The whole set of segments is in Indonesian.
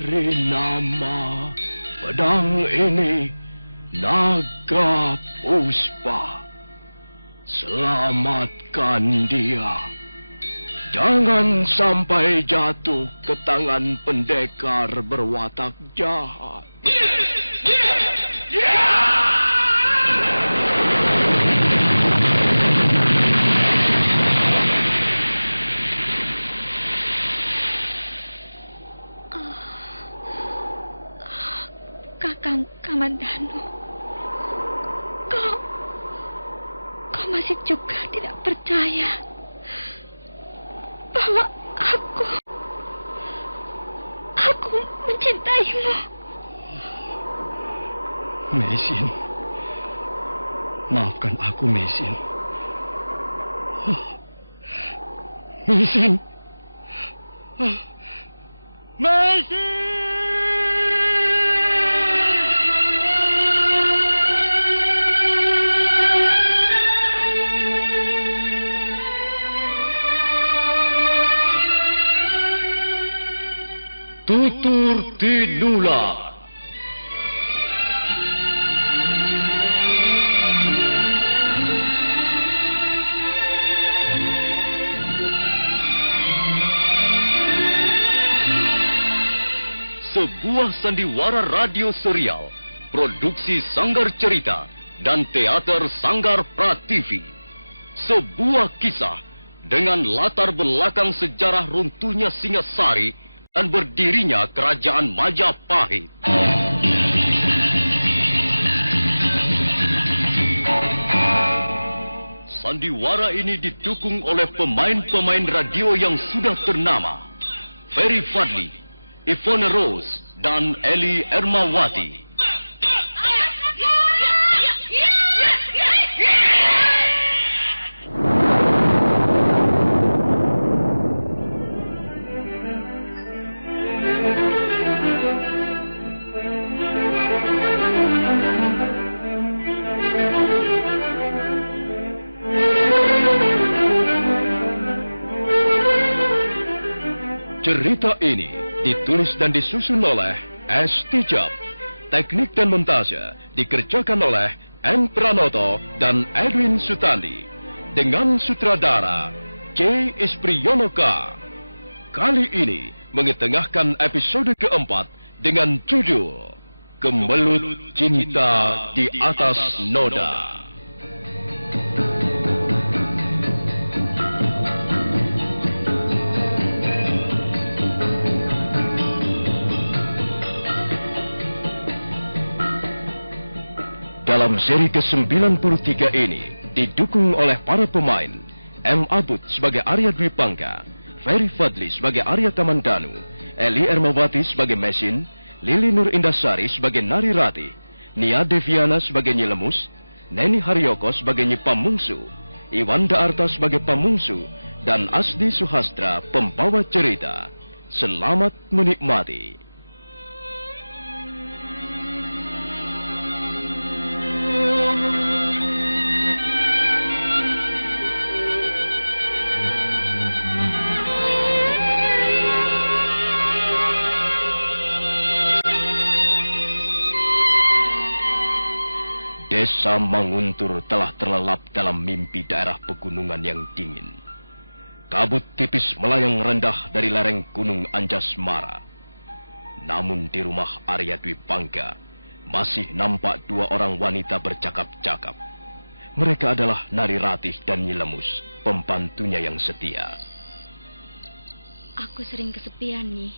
Beri nama pedang ini Naga Puspa. Selamatkan dia. Jangan sampai jatuh ke tangan pendekar berwatak jahat. Kakang Kamandanu, kau masih juga tidak percaya bahwa aku mencintaimu. Mesin, maafkan aku, Mesin. Mesin. Mesin! Tutur Tinula. Sebuah sandiwara radio serial, produksi Sanggar Cerita dan Teater Sanggar Prativi. Sebuah kisah dengan latar belakang sejarah runtuhnya Singasari dan berdirinya Kerajaan Majapahit. Sandiwara ini didukung oleh pemain-pemain radio yang sudah ternama. Ferry Fadli, Ivone Rose, dan Eli Ermawati. Cerita ini ditulis dan disusun oleh S. Tijab. Teknik dan montase dikerjakan oleh M. Pranoto dan Edwin Sutandi. Dengan sutradara C. Ispriyonoka. Kali ini mengetengahkan episode keempat dengan judul Kemelut Cinta di Atas Noda. Dalam seri ke-93 ini didukung oleh para pemain M. Abud sebagai Arya Dwi Pangga, Ferry Fadli sebagai Arya Kamandanu, Eli Ermawati sebagai Mesin, Lili Nur Indasari sebagai Nari Rati, Nia Deviana sebagai Nyi Lemus, Neni Haryoko sebagai Nyi Pamungsu, Iwanda Arta sebagai Pamungsu, dan Asdi Suhastra pembawa cerita. Selamat menikmati. Desa Manguntur telah terlelap dalam mimpi daerah pegunungan yang dingin. Kabut tipis melayang rendah dari lereng Gunung Anjasmara. Namun di rumah Arya Dwi Pangga masih nampak dua orang wanita bercakap-cakap. Mereka adalah Nari Ratih dan Nyi Lemus, pembantunya yang setia. Aku sering kesepian, Nyi.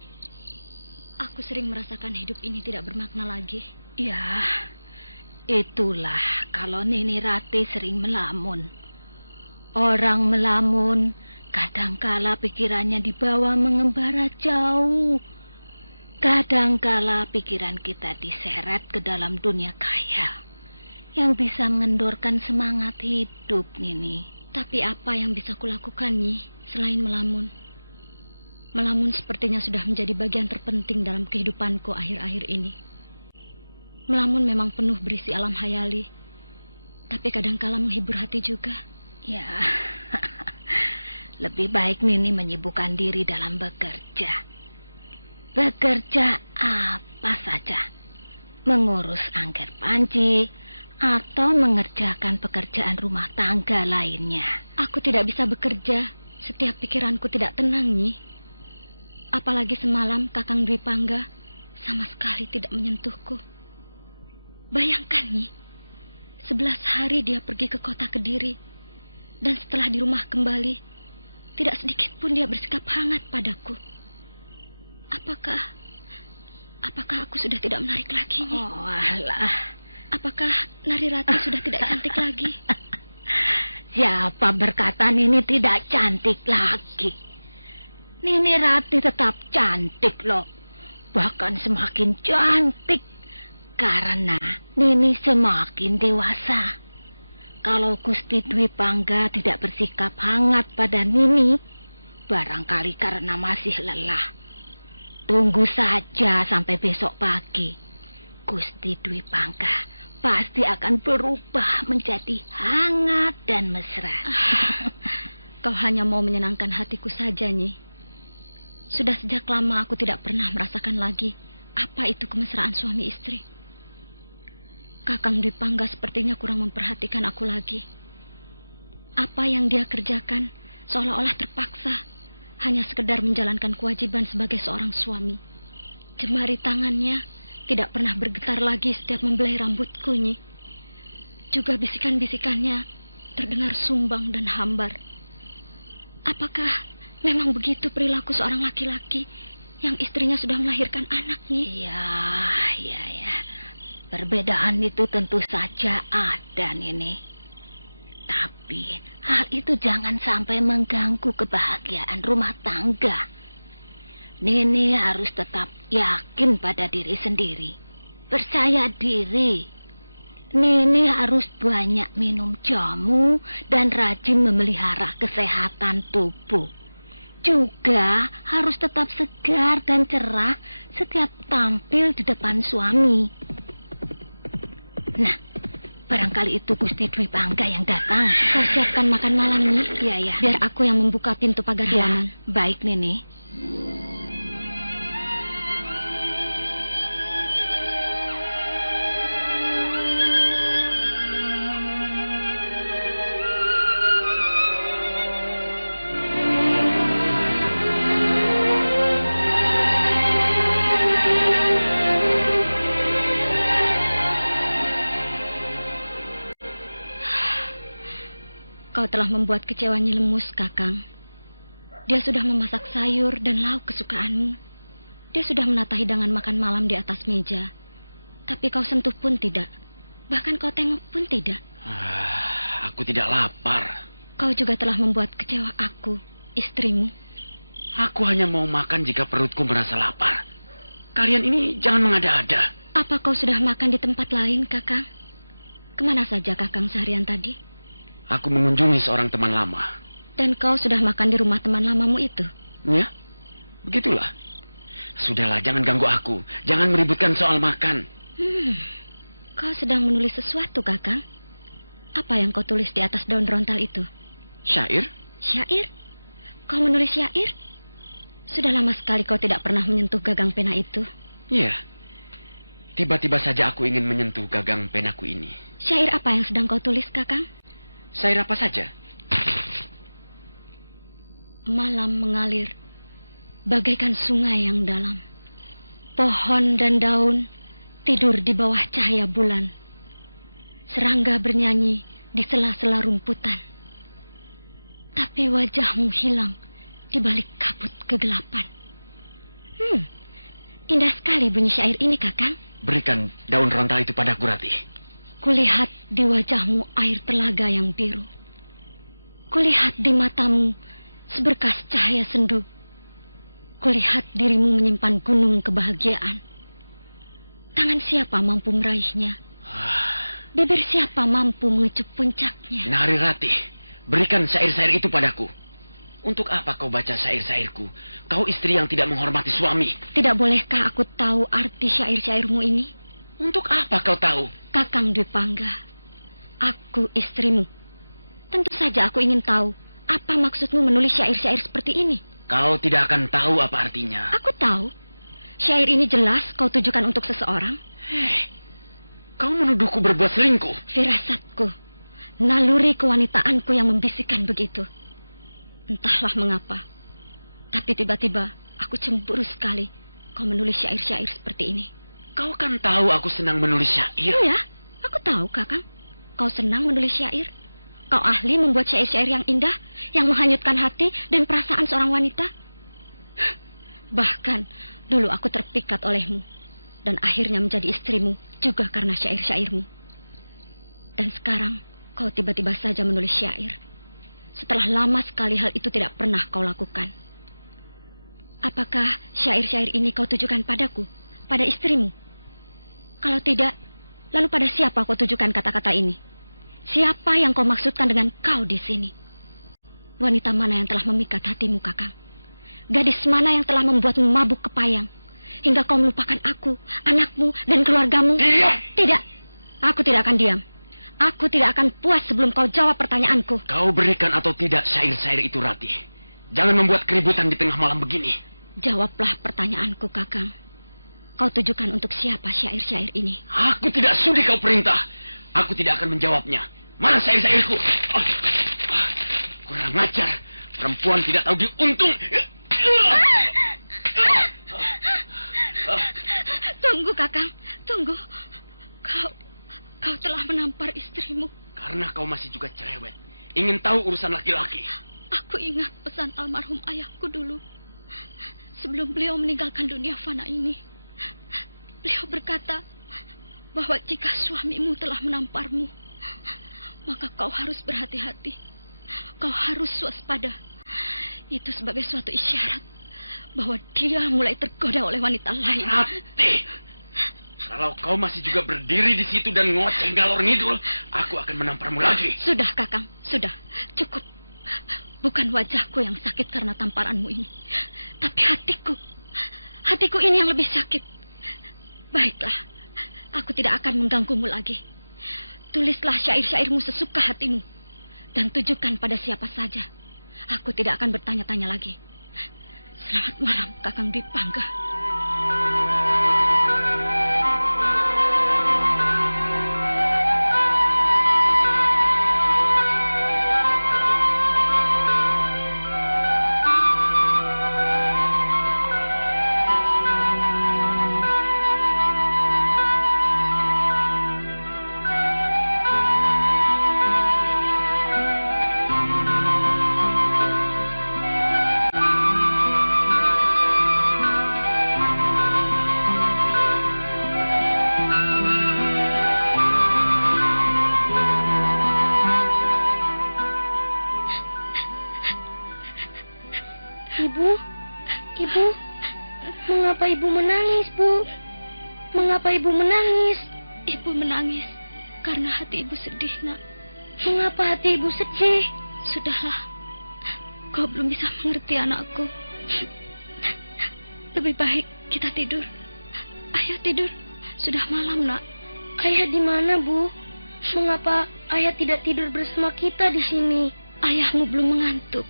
Aku sering merasakan hidup ini tidak bermakna lagi. Ya, itulah kalau Nini Rati sering melamun. Orang melamun kadangkala pikirannya dibawa mengembara jauh. Kadangkala pikiran kita diseret ke dalam dunia khayal yang bisa mengendorkan semangat hidup, Nini. Tapi apa yang bisa kulakukan, Nyi, selain melamun? Melamun sepertinya sudah menjadi bagian terpenting dalam kehidupanku akhir-akhir ini. Melamun memang penuh berisi alam hayali, tapi kadangkala menghibur hati juga. Ya, lebih baik Nini menyibukkan diri dalam bekerja. Bekerja apa saja. Mengurus angger panci atau mengerjakan pekerjaan rumah tangga lainnya. Aku tidak bisa bekerja. Setiap pikiranku tidak tenang, Nyi. Apalagi semalam Kakang Dwi Pangga sama sekali tidak menyentuhku. Bayangkan, Nyi. 11 hari dia pergi ke kota Kediri. Dan setelah di rumah kembali, tidak sedikit pun dia bersikap hangat padaku. Apakah aku sudah tidak menarik lagi, Nyi? Oh, alah. Apakah Nari Rati sudah tidak cantik lagi? Siapa berkata Nini tidak cantik lagi? Nini Rati tetap cantik loh. Bahkan semakin cantik. Karena Nini semakin dewasa. Kalau Gusti Dwi Pangga tidak bersikap hangat pada Nini, barangkali karena masih lelah. Tunggu saja sampai besok pagi. Gusti Dwi Pangga pasti akan berubah menjadi hangat dan mesra. Kau hanya mau menyenangkan hatiku saja, Nyi. Sudah sejak lama aku tidak pernah merasakan lagi apa itu kemesraan suami istri. Kakang Dwi Pangga sepertinya kurang memperhatikan aku lagi. Apa yang dia kerjakan seolah-olah terpaksa, hanya sekedar menjalankan kewajiban sebagai seorang suami. Jemari tangannya tidak pernah bergetar lagi setiap membelai rambutku, Nyi. Juga bisikan-bisikannya terdengar sumbang dan hambar. Apakah memang begitu perilaku seorang laki-laki yang istrinya sudah melahirkan anak, Nyi? Ya. Perbedaan itu tentu saja ada, Nini. Tapi hal itu jangan sampai mengganggu kebahagiaan rumah tangga. Nini harus tetap yakin pada diri sendiri. Percaya diri. Nini harus banyak minum jamu dan rajin memelihara kesehatan tubuh. Juga harus tetap segar dan cerah setiap tampil di depan suami. Nah, barangkali itu Gusti Dwi Pangga yang datang. Kau siapkan makan malam, Nyi. Iya. Biar aku yang membuka pintu pagar halaman. Baik, Nini. Kau telah membuat kecewa Nyi Lemus, Kakang. Dia sudah memasak sayur dan lauk kesukaanmu. Dia sudah menata hidangan makan malam di atas meja. Tapi kau sentuh pun tidak. Bahkan kau tengok pun tidak. Aku tidak lapar. Kau juga telah membuat kecewa aku, istrimu. Aku hanya mau makan jika perutku merasa lapar. Kalian ini jangan mengada-ada. Apa kau sudah makan di tempat lain, Kakang? Kemana saja Kakang seharian tadi? Aku mengunjungi seorang teman lama. Dan kau sudah makan di rumah teman lamamu itu? Ya, begitulah. Sudahlah, jangan ganggu aku. Jangan meributkan soal makan. Kau sedang menulis sesuatu, Kakang? Apa yang kau tulis di atas daun rontal itu? Syair? Syair? Kau menulis syair? Sudah lama sekali kau tidak pernah menyentuh gagang pena itu. Iya. Tiba-tiba saja aku ingin menyentuh gagang penaku ini. Syair apa yang sedang kau tulis, Kakang? Syair apa saja? Malam mengalir bagaikan sungai yang dalam. Pohon dan daun tidur di bawah cahaya bulan. Serangga bernyanyi di sela-sela rumputan. Tapi wajahmu hilang di balik kabut kegelapan. Indah sekali bunyi syair ini, Kakang. Berikan daun rontal itu padaku, Rati. Kulihat di wajahmu air telaga yang biru. Kulihat di matamu seberkas cahaya sendu. Kulihat dirimu menyimpan gunung kebahagiaan. Tangan siapa mampu meraihnya? Bibir siapa mampu mengecup puncaknya? Nari Rati, berikan syair-syair itu padaku. Untuk apa kau baca syair-syairku? Kau istri yang tidak menghormati suami. Tidak bolehkah aku tahu arti syair-syairmu ini? Untuk apa kau tahu? Kakang Dwi Pangga, aku istrimu. Tentu saja aku ingin tahu apa maksudmu menulis syair-syair seperti ini. Kau tidak akan tahu apa artinya. Aku tahu. Syair ini jelas kau tujukan untuk seseorang. Kau menuduhku berbuat selingkuh. Firasatku, naluri kewanitaanku yang membisikkan begitu. Entahlah mengapa, tapi tiba-tiba aku cemburu sekali kau menulis syair-syair seperti ini. Kau kan tahu aku senang menulis syair. Iya, aku tahu, Kakang. Kau senang menulis syair. Kau ahli membuat syair-syair yang indah, yang menghanyutkan hati dan perasaan seorang wanita. Bahkan, dulu aku terpikat olehmu, dan akhirnya menjadi istrimu juga karena syair-syairmu. Dan sekarang, kau tiba-tiba saja menulis syair. Setelah lama sekali hal itu tidak pernah kau lakukan. Apakah syair-syair ini kau tujukan padaku, pada istrimu? Kalau tidak, lalu pada siapa kau tujukan kata-kata ini? Siapa yang kau maksudkan dengan kau di sini? Wanita mana yang telah memikat hatimu, Kakang? Gadis mana yang telah membuatmu mabuk kepayang, hingga kau melupakan aku, anakmu, dan keluargamu? Diam! Tidak, aku tidak akan diam. Aku tidak akan puas sebelum kau jawab pertanyaanku. Kau berikan atau tidak syair-syair itu, Rati? Jangan membuat keributan di tengah malam begini. Jawablah pertanyaanku, Kakang. Kau tujukan untuk siapa syair-syair ini? Aku tidak sudi kau perintah. Aku tidak akan menjawabnya. Mana syair-syairku? Oh, kurang ajar. Perempuan tidak tahu diuntung. Tunggu, Kakang. Tunggu. Kau telah menampar istrimu. Karena kau masih juga cerewet. Ingin tahu urusan laki-laki. Aku ingat pesan almarhum ayahku dulu. Sebelum beliau meninggalkan dunia fana ini. Beliau berkata bahwa jika suamimu telah menamparmu, maka kau harus berhati-hati. Kau harus waspada. Itu sebagai suatu isyarat bahwa dia mulai tergoda oleh wanita lain. Rati! Kalau kau masih juga berdiri di situ dan ngoceh galor ngidul, aku akan menamparmu lagi. Sudah, Kakang. Sudah. Cukup. Bukan wajahku yang sakit karena tamparanmu ini, tapi hatiku. Hatiku ini yang lebih sakit. Baiklah, aku tidak akan mengganggumu lagi. Tulislah syair-syairmu sesuka hatimu, dan tujukan pada siapa saja. Aku tidak akan bertanya-tanya lagi. Selamat malam, Kakang Dwi Pangga. Ibu, mengapa ibu menangis, Bu? Mengapa ibu menangis? Ibu menangis karena hati ibu sedih, Nak. Mengapa hati ibu sedih? Sudahlah, kau belum bisa mengerti anakku. Lebih baik kita tidur. Ayah tidur, sudah malam, Nak. Ayah di mana, Bu? Mengapa ayah tidak tidur bersama kita di sini? Ayahmu belum mengantuk.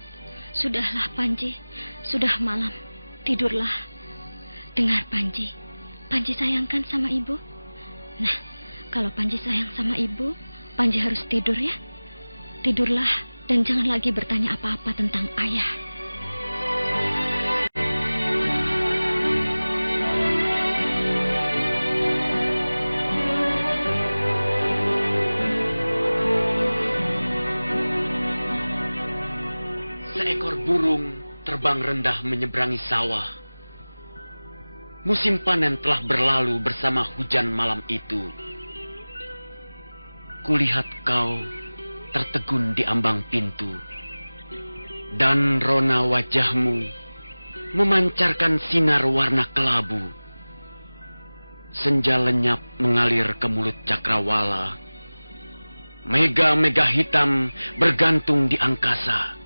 Sudahlah, Panji. Sudah malam. Tidurlah. Dengar, Panji. Panji sayangkan sama ibu. Nah, kalau Panji sayang sama ibu, Panji harus tidur ya. Tidurlah dan jangan lagi bertanya apa-apa tentang ayah. Seekor burung terbang rendah menyeberangi sawah. Musim panen telah berlalu bersama hujan malam itu. Kulihat kau tertegun di ambang pintu, dan rona wajahmu memancarkan sinar warna kelabu. Senja lenyap mengalir ke mulut cakrawala. Mega-mega hitam bergantung di angkasa.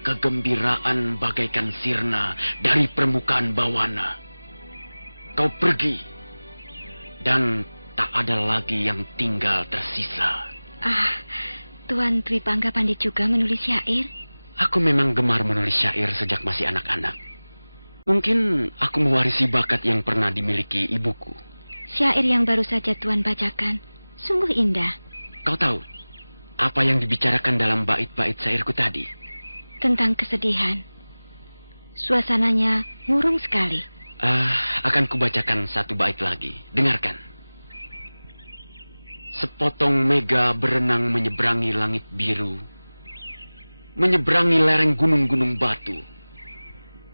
Kegembiraan bagaikan sirna dari permukaan bawana. Kau pergi, dan tak ada lagi yang tinggal tersisa. Tuan Dwi Pangga pandai juga menulis syair? Aku memang gemar menulis syair sejak masih anak-anak. Mungkin aku mewarisi bakat yang pernah dimiliki ibuku. Syair yang baru saja Tuan bacakan sungguh indah. Kau tahu apa yang dibicarakan dalam bait-bait syairku tadi? Tentang kesedihan. Suasananya murung sekali. Akan kubacakan satu bait lagi. Dengarkan. Sepotong mega berenang menyeberangi langit biru, menyeberangi lereng gunung-gunung batu.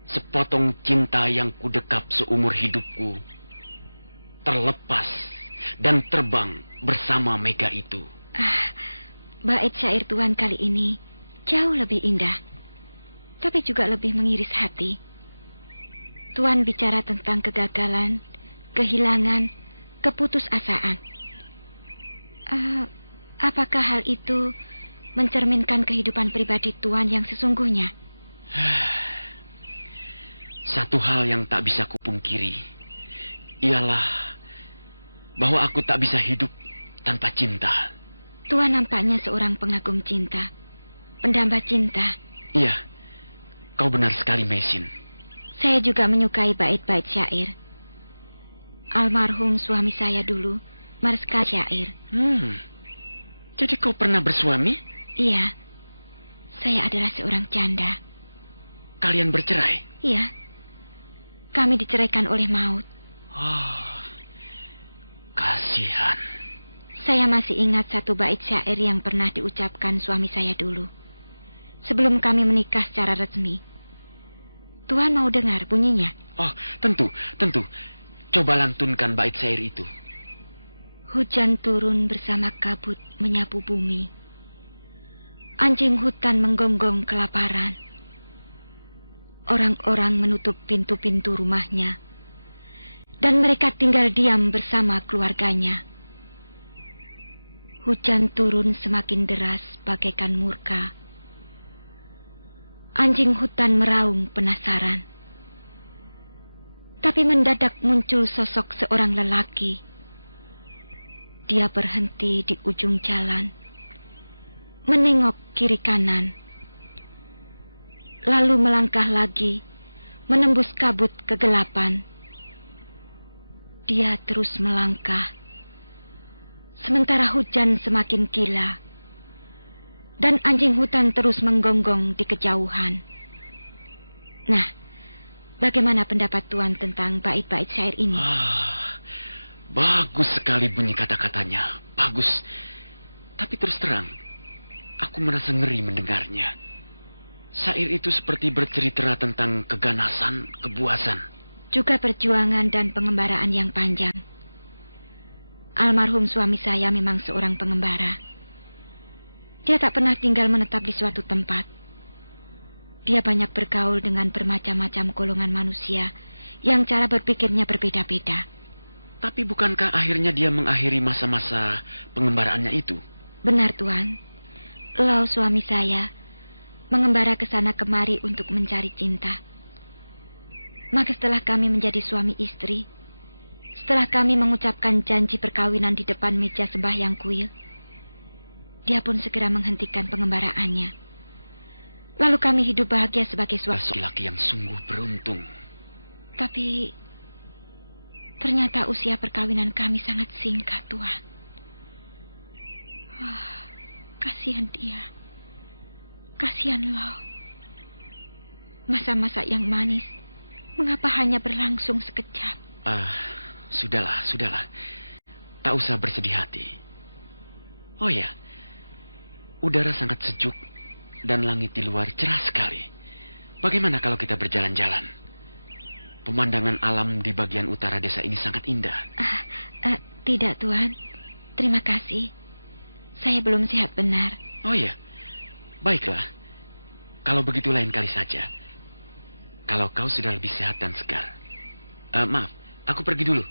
Sepotong cinta yang kudekap seumur hidupku terlepas dan terbang bersama mega itu. Bait syair Tuan kali ini jauh lebih indah, tapi juga lebih mengiris hati. Tuan bicara tentang kegagalan, kehilangan, keputusasaan. Apakah hal itu mencerminkan kehidupan pribadi Tuan yang sesungguhnya? Satu hal yang tak bisa kupungkiri ialah bahwa aku tak bisa hidup tanpa cinta. Tuan nampaknya seorang pengagum cinta, pendamba cinta. Iya, kau benar sekali, Mesin. Saya juga menyukai bait-bait syair. Almarhum suami saya dulu marskal syair. Jadi kau pernah bersuami? Iya, saya adalah seorang janda. Kalian bercerai? Iya, kami diceraikan oleh maut. Kasihan. Saya masih ingat satu bait syair yang pernah diucapkan suami saya dulu, sebelum kami menikah secara resmi. Tuan mau dengar bunyinya? Oh, tentu. Coba lantunkan bait syair itu. Hujan turun bersama kabut menyapu bumi. Anjing hutan menggonggong kelaparan. Orang-orang menutup pintu-pintu rumahnya, dan mereka tinggal diam bersama keluarganya. Hujan turun semakin deras bagaikan murka. Anjing hutan meraung penasaran. Tapi mendadak muncul sosok seorang lelaki. Dia berhenti di ujung jalan, menengok kiri kanan, lalu melangkah lagi, menembus kabut kegelapan. Dia terus melangkah, sementara hujan semakin gila, dan anjing hutan terus menggonggong di kejauhan. Nah, bagaimana pendapat Tuan tentang bait-bait syair ini? Bagus sekali bunyi kata-katanya. Bagus. Tapi terus terang, aku merasa ngeri mendengarnya. Syair itu seperti bercerita tentang keganasan, kebuasan. Juga perjuangan dan pengembaraan yang panjang. Almarhum suami saya memang seorang pengembara. Dia tak pernah tinggal menetap di suatu tempat. Dia banyak bergaul dengan bermacam-macam golongan manusia yang cara berpikirnya berbeda-beda. Tapi bukankah akhirnya dia mengakhiri masa-masa pengembaraannya itu? Benar, Tuan. Lalu suami saya mengembara ke sana kemari untuk mencari cinta. Maka setelah kami menjadi suami istri, setelah kami mengucapkan janji perkawinan di depan meja sembahyang kuil, dia pun segera menghentikan pengembaraannya. Lalu kami hidup bahagia sebagai suami. Laki-laki yang sungguh beruntung. Tapi ternyata usia perkawinan kami sangat singkat, Tuan. Kasihan dia. Kasihan Lau. Masa-masa yang manis, mengapa hanya berlangsung sekejap? Sudahlah. Tak usah bersedih hati. Oh ya, udara sangat sejuk dan langit di luar cerah sekali. Bagaimana kalau kita berjalan-jalan? Pemandangan alam di bagian utara desa ini sangat indah. Tidak, Tuan. Terima kasih. Saya belum sehat benar. Oh ya, baiklah. Kalau begitu lain kali saja. Kalau kau sudah lebih sehat dan segar. Maaf, aku pergi dulu.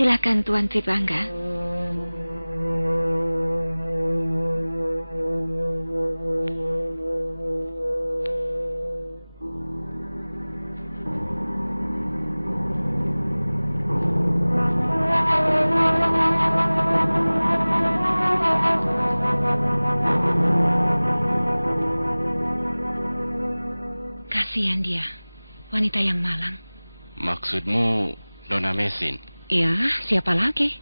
Silakan, Tuan Tribangga. Kasihan dia, wanita yang malang. Maksudmu Nona Mesin? Ya, siapa lagi?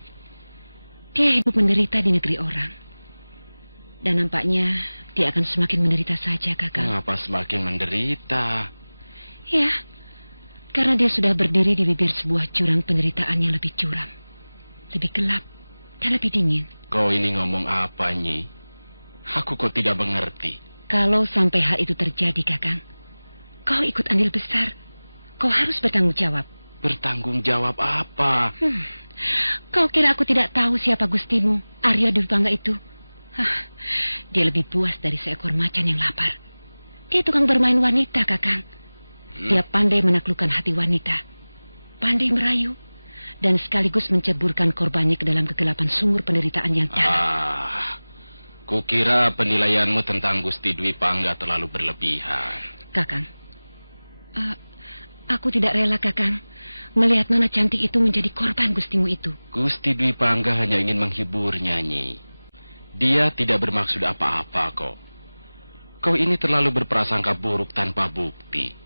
Dia hidup menderita di negeri orang. Dan nampaknya dia akan semakin menderita saja, Kakang. Mengapa semakin menderita? Ya, karena dia sudah berdiri di bibir sebuah jurang penderitaan yang lebih curam, lebih gelap, dan lebih dingin. Kau ini ngomong apa, Nyi? Aku kok tidak mengerti. Kalau sampai hal itu terjadi, Kakang, kau ikut andil besar. Kau harus bertanggung jawab. Bertanggung jawab apa? Kau kira aku tidak tahu siapa gustimu, Arya Dwi Pangga itu? Dia lebih buas dari seekor macan yang lapar. Dia tukang bermain wanita, Kakang. Dia pandai menaklukkan hati wanita, pandai merayu, dan sekaligus menceburkan korbannya ke dalam kegelapan sumur penderitaan yang dalam. Kukira penilaianmu tentang Gusti Dwi Pangga terlalu berlebihan. Kakang, aku tidak rela, Kakang, melihat nona cantik itu menjadi korban gustimu itu. Gusti Dwi Pangga hanya ingin menghiburnya, Nyi. Dia tidak bermaksud apa-apa kok. Kau ini terlalu berprasangka buruk tanpa bukti.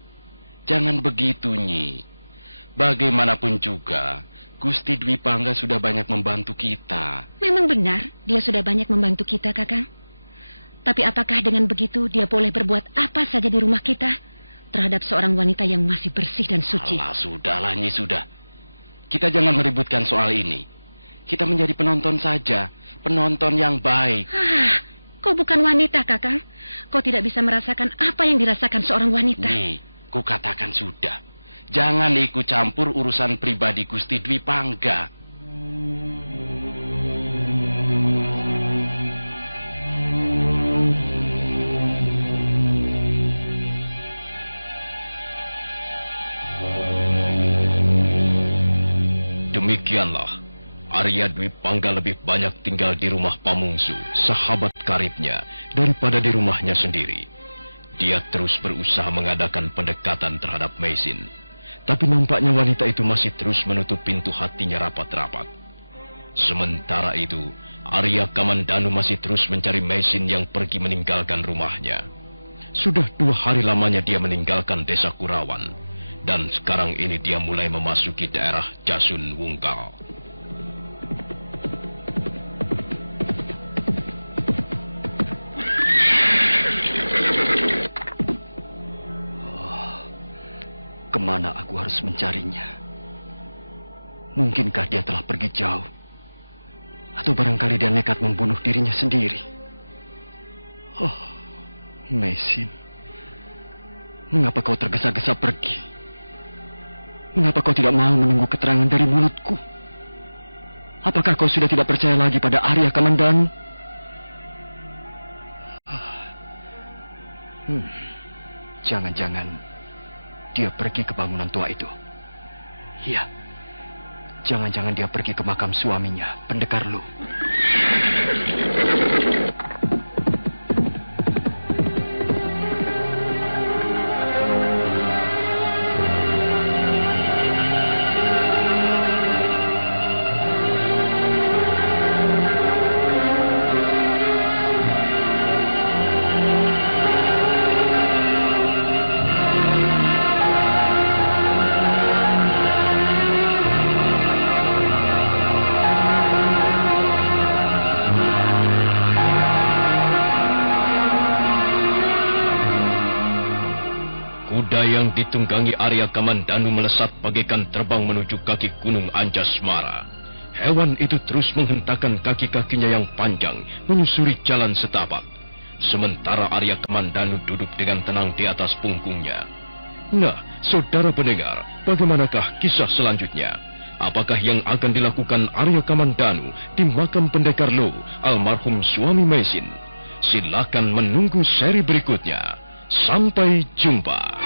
Jangan begitu, Nyi. Bagaimanapun juga, Gusti Dwi Pangga sudah banyak membantu kita. Memang benar, dia sudah banyak membantu kita, Kakang. Tapi apakah dengan begitu dia boleh berbuat apa saja di rumah kita terhadap seorang wanita yang masih bersih dan suci? Alah, sudahlah, Nyi, sudah. Kita jangan meributkan soal ini. Kita menjadi penonton saja, penonton yang baik. Kau bukan wanita, Kakang. Kau tidak bisa merasakan apa yang dirasakan seorang wanita. Nyi, kukatakan sudah. Jangan ikut campur urusan pribadi Gusti Dwi Pangga. Demikianlah, Arya Dwi Pangga lebih banyak tinggal di rumah Pamungsu, sahabat karibnya, daripada di rumahnya sendiri. Dia terus berusaha mengadakan pendekatan terhadap Mesin. Tapi nampaknya wanita itu masih terus menutup pintu hatinya rapat-rapat. Sementara itu, Arya Kamandanu masih terus mencari Mesin yang pergi meninggalkan rumahnya. Sudah 2 hari lamanya dia meninggalkan desa Kurawan. Dan sekarang ini dia mulai memasuki daerah Jasun Wungkal. Kemana aku harus mencarinya? Mungkinkah dia telah pergi jauh? Atau barangkali dia nekat membunuh dirinya sendiri? Oh, Mesin. Mengapa kau tergesa-gesa pergi? Mengapa kau tidak mau menunggu keterangan dari mulutku? Apakah kau sudah tidak percaya lagi pada Arya Kamandanu? Jangan-jangan dia pergi ke bangunan tua itu. Iya. Jangan-jangan dia pergi ke makam suaminya, Pendekar Lu. Kuda yang ditunggangi Arya Kamandanu melesat bagaikan terbang menuju kaki gunung Anjasmara. Hewan itu terus menghentakkan kaki-kakinya yang panjang menyusuri jalan setapak. Sementara Arya Kamandanu duduk dengan tenang di atas punggungnya. Nah, saudara pendengar, bagaimanakah kisah selanjutnya? Apakah yang akan dilakukan Arya Kamandanu di makam Pendekar Lu, almarhum suami Mesin? Silakan menunggu seri berikutnya. Sampai jumpa.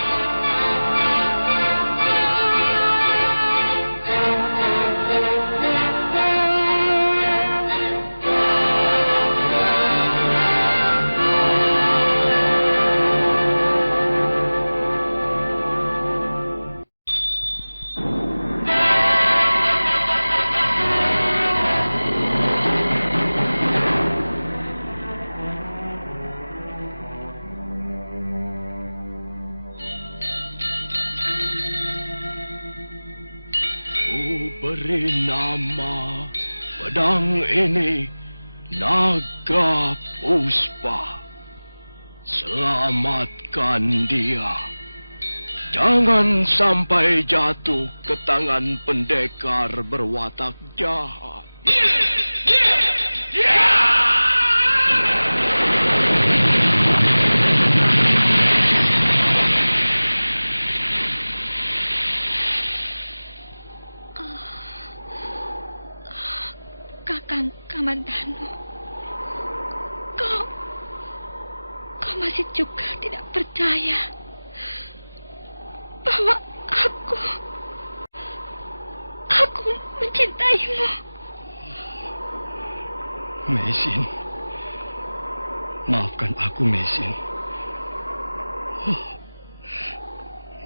Beri nama pedang ini Naga Puspa. Selamatkan dia. Jangan sampai jatuh ke tangan pendekar berwatak jahat. Kakang Kamandanu, kau masih juga tidak percaya bahwa aku mencintaimu. Meisin, maafkan aku, Meisin.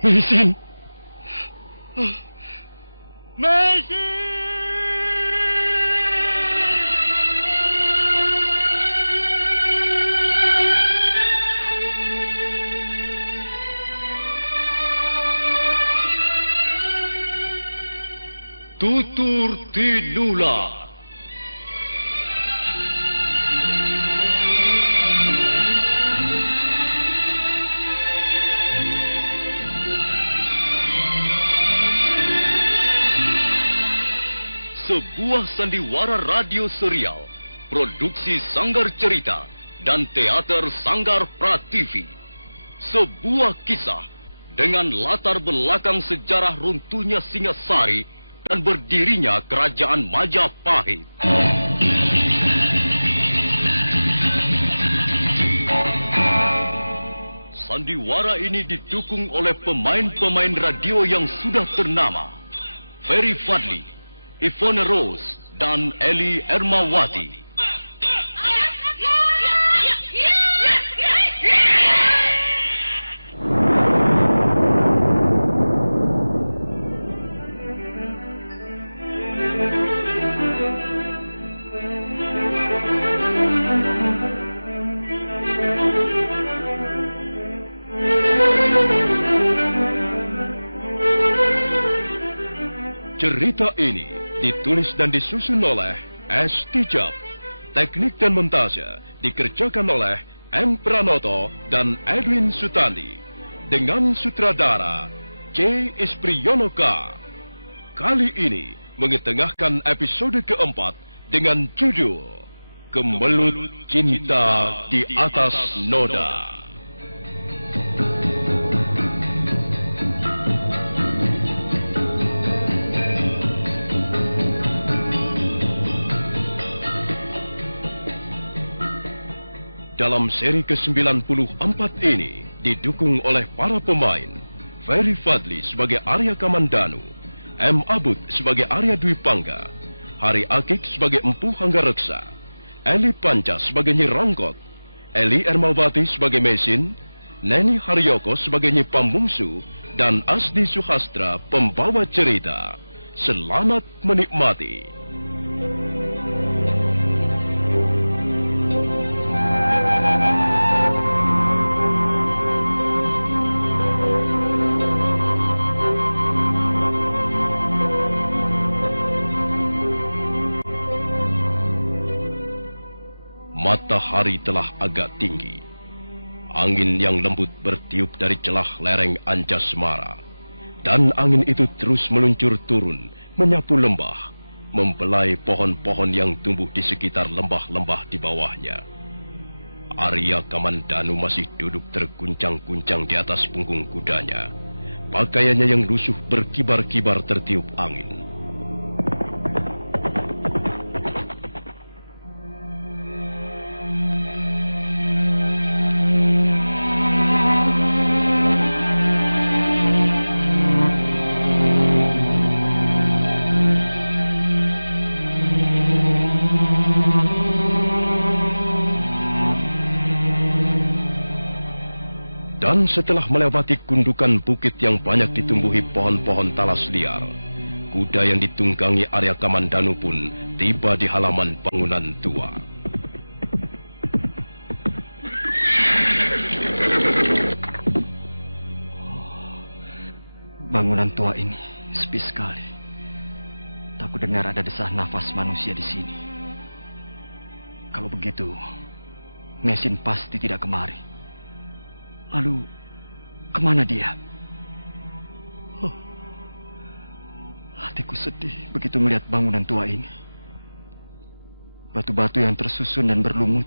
Meisin. Meisin! Tutur Tinula. Sebuah sandiwara radio serial, produksi Sanggar Cerita dan Teater Sanggar Prativi. Sebuah kisah dengan latar belakang sejarah runtuhnya Singasari dan berdirinya Kerajaan Majapahit. Sandiwara ini didukung oleh pemain-pemain radio yang sudah ternama. Ferry Fadli, Ivone Rose, dan Eli Ermawati. Cerita ini ditulis dan disusun oleh S. Tijab. Teknik dan montase dikerjakan oleh M. Pranoto dan Edwin Sutandi. Dengan sutradara C. Ispriyonoka. Kali ini mengetengahkan episode keempat dengan judul Kemelut Cinta di Atas Noda. Dalam seri ke-94 ini didukung oleh para pemain Ferry Fadli sebagai Arya Kamandanu, M. Abud sebagai Arya Dwi Pangga, Hari Akik sebagai Empu Hanggareksa, Eli Panca sebagai Nyi Rongkot, Eli Ermawati sebagai Mesin, Neni Haryoko sebagai Nyi Pambungsu, dan Asdi Suhastra pembawa cerita. Selamat menikmati. Matahari telah agak tinggi. Angin yang lembut bertiup dari celah lereng Anjasmara. Dan angin itu terus meluncur turun, menyapu lembah, membelai pohon-pohon yang tumbuh di sekitar lembah-lembah di bawahnya. Arya Kamandanu masih duduk terguncang-guncang di atas punggung kudanya. Pakaiannya yang lusuh berkibar-kibar tertiup angin. Dan setelah melewati gundukan bukit yang banyak ditumbuhi pohon-pohon talas liar, kuda yang ditunggangi Arya Kamandanu pun tiba di halaman bangunan tua. Bangunan tua ini sepi sekali. Tak kudengar ada desah nafas manusia di sini. Kalau begitu, Mesin pasti tidak kemari. Lalu, kemana dia? Oh, hatiku sedih begitu melihat bangunan tua ini. Batu-batu yang tersusun dan berlumut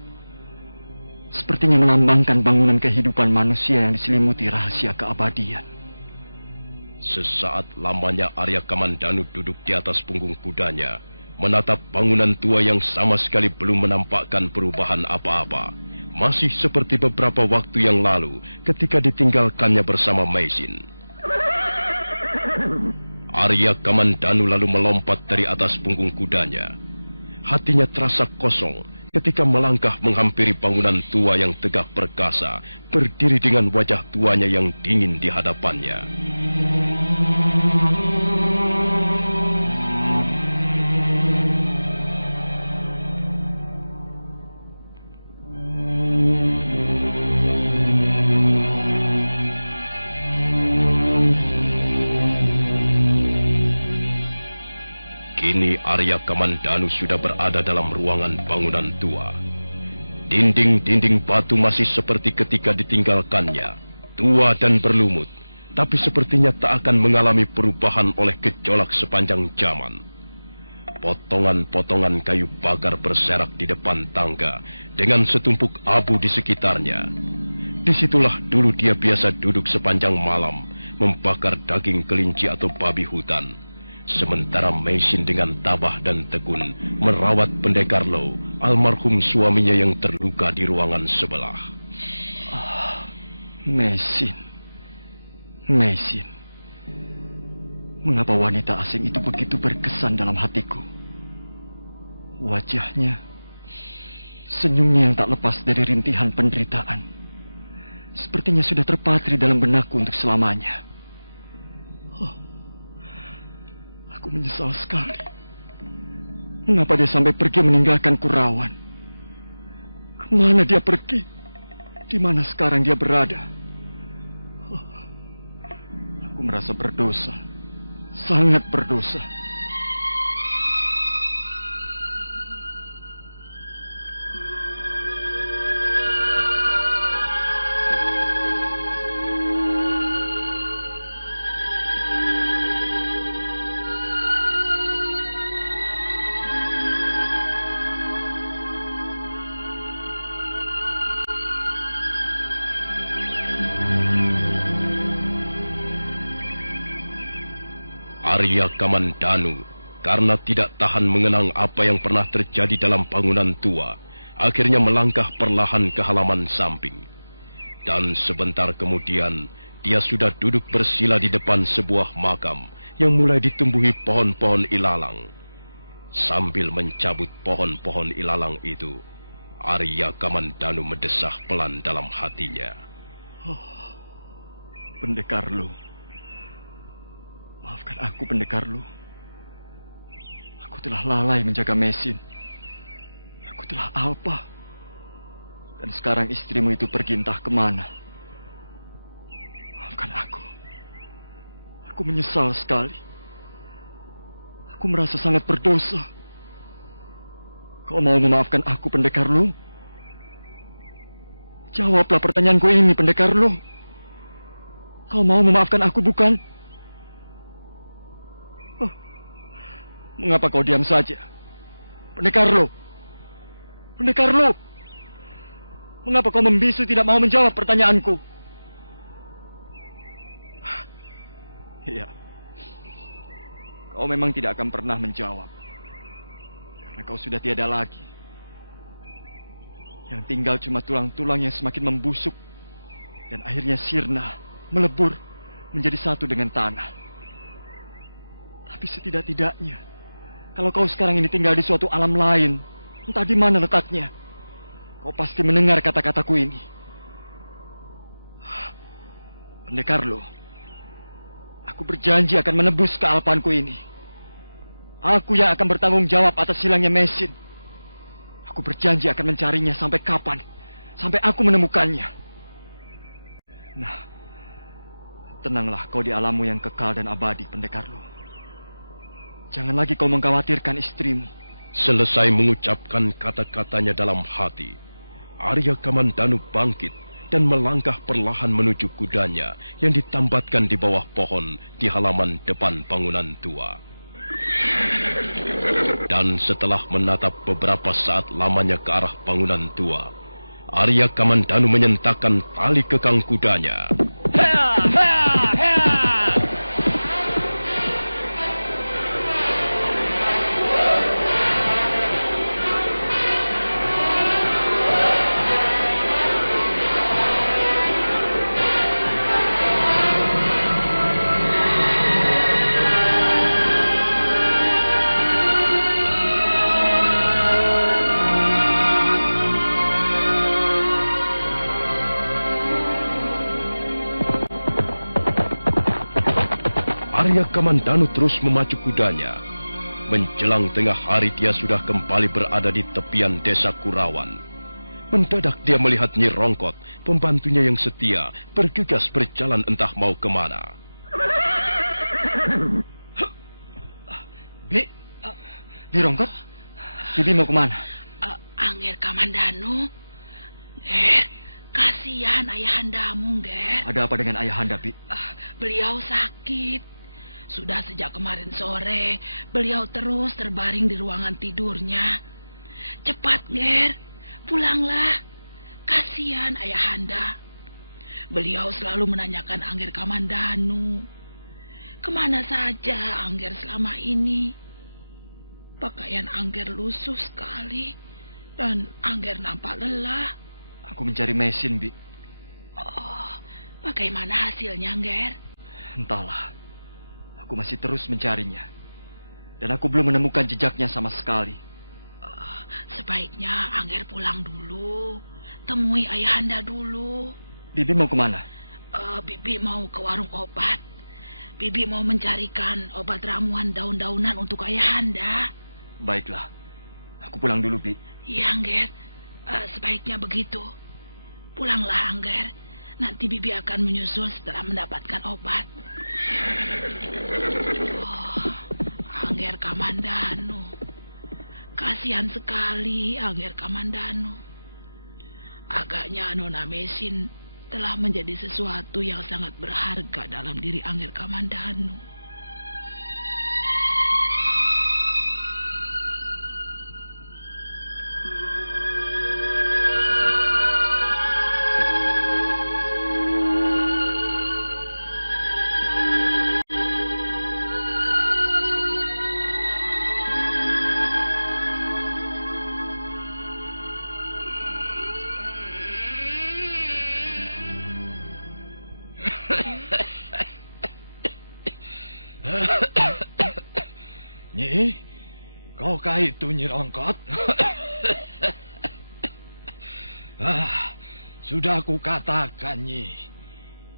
sepertinya melambangkan bangunan kehidupan manusia yang diselimuti rahasia keabadian. Sesaat lamanya Arya Kamandanu duduk di atas punggung kudanya, menatap bangunan tua yang sama sekali belum menampakkan perubahan apa-apa. Masih seperti beberapa waktu yang lalu ketika ditinggalkannya bersama Mesin. Arya Kamandanu lalu melompat dari atas punggung kudanya. Hatinya terasa kosong ketika melangkah menghampiri bangunan tua yang tegak perkasa, berdiri dengan wajah tuanya yang dingin di hadapannya. Kini Arya Kamandanu sudah berada dalam ruangan bangunan tua. Dinding-dinding batu masih seperti ketika ditinggalkannya, tua dan berlumut, tapi sepertinya tak akan mengalami perubahan oleh gejolak sepanjang zaman. Potongan-potongan kayu bakar berserak di depan tangga dengan setumpuk abu di sekitarnya. Disitulah dulu dia biasa duduk sepanjang malam, membakar daging kelinci atau babi hutan. Sementara Mesin dengan tabah dan tekun merawat Pendekar Lo, almarhum suaminya yang terluka di ruangan sebelah. Mesin. Mengapa wanita asing itu begitu berkesan dalam hatiku? Wajahnya, senyumnya yang tak lepas dari rintihan penderitaan, sepertinya sudah terpatri dalam benakku untuk selamanya. Aku menyesal sekali. Mengapa dia sampai pergi meninggalkan Kurawan? Kemana dia pergi? Di mana sekarang dia berada? Aku merasa berdosa. Sangat berdosa. Arya Kamandanu, karena tidak tahan mengenang apa yang pernah terjadi dalam bangunan tua, akhirnya melangkah perlahan ke halaman samping. Dan sebentar kemudian, dia sudah duduk bersila di depan sebuah makam yang mulai ditumbuhi pohon-pohon ilalang. Sambil mencabut pohon-pohon ilalang itu, Arya Kamandanu mendesah pelan dalam hatinya. Pendekar Lo. Maafkan aku, Pendekar Lo. Aku telah lalai menjaga Mesin. Aku telah alpa. Dan sekarang istrimu itu pergi entah kemana. Maafkan aku. Aku menyesal sekali. Aku merasa sangat berdosa. Kau mau memaafkan aku, Pendekar Lo? Jawablah pertanyaanku ini, Pendekar Lo. Kau mau memaafkan aku, bukan? Mengapa kau diam saja? Pendekar Lo. Pendekar Lo. Mengapa kau membisu tidak mau menjawab pertanyaanku? Iya. Kau memang tidak akan pernah menjawab. Karena kau sudah tiada lagi. Yang tinggal cuma tulang-tulang yang semakin membusuk. Dan akhirnya sirna, melebur, menjadi satu dengan tanah. Tapi setidak-tidaknya, kalau kau sekarang ini tinggal di suatu alam lain, entah di mana letaknya, kau pasti mendengar kata-kataku ini. Pendekar Lo, aku berjanji akan menebus kealpaanku ini. Aku yang akan bertanggung jawab atas hilangnya Mesin. Aku berjanji akan mencarinya sampai kapan, sampai aku menemukannya. Nah, tenanglah kau di alammu yang kekal dan abadi, Pendekar Lo. Jangan lagi kau mengkhawatirkan istrimu. Selesai mengucapkan kata-katanya dalam hati, Arya Kamandanu bangkit dan melangkah perlahan menuju kudanya yang ditambatkan di bawah pohon di halaman depan bangunan tua. Dan setelah menatap beberapa saat lamanya ke arah bangunan tua, Arya Kamandanu menyentakkan tali kekang kudanya. Arya Kamandanu terus memacu kudanya. Menjelang tengah hari dia sudah kembali berada di tepian desa Kurawan. Mendadak dia melihat Nyi Rongkot, pembantunya yang setia, bergegas berjalan entah mau kemana. Nyi Rongkot, Bibi mau kemana? Angger Kamandanu, Ger, kasihan ayahandamu, Ger. Ada apa dengan ayahanda, Bi? Beliau sakit. Sudah sejak kemarin sore, beliau terus terbaring di ruangan tidurnya. Cepat, Ger, pulanglah. Kasihan ayahanda. Beliau selalu menanyakan Angger Kamandanu. Kemana saja Angger selama ini? Pakaian Angger lusuh sekali, dan Angger nampak lelah. Aku mencari mesin, Bi. Oh, bagaimana hasilnya, Ger? Entahlah. Aku masih terus mencarinya. Dan aku belum menemukan jejaknya sama sekali. Sebaiknya Angger pulang dulu. Temui ayahanda dulu. Bibi mau kemana? Bibi mau ke warung obat. Bibi mau mencarikan obat ramuan daun-daunan untuk ayahanda. Baiklah. Aku pulang dulu, Bi. Iya, Angger. Sebaiknya begitu. Pulanglah, Angger. Nanti Bibi akan menyusul setelah mendapatkan obat. Oh, Angger Kamandanu. Kasihan sekali Angger Kamandanu. Agaknya Nona Mesin telah menjadi sesuatu yang sangat berharga dalam diri Angger Kamandanu. Nyi, kaukah itu Nyi Rongkot? Sudah aku katakan, Nyi.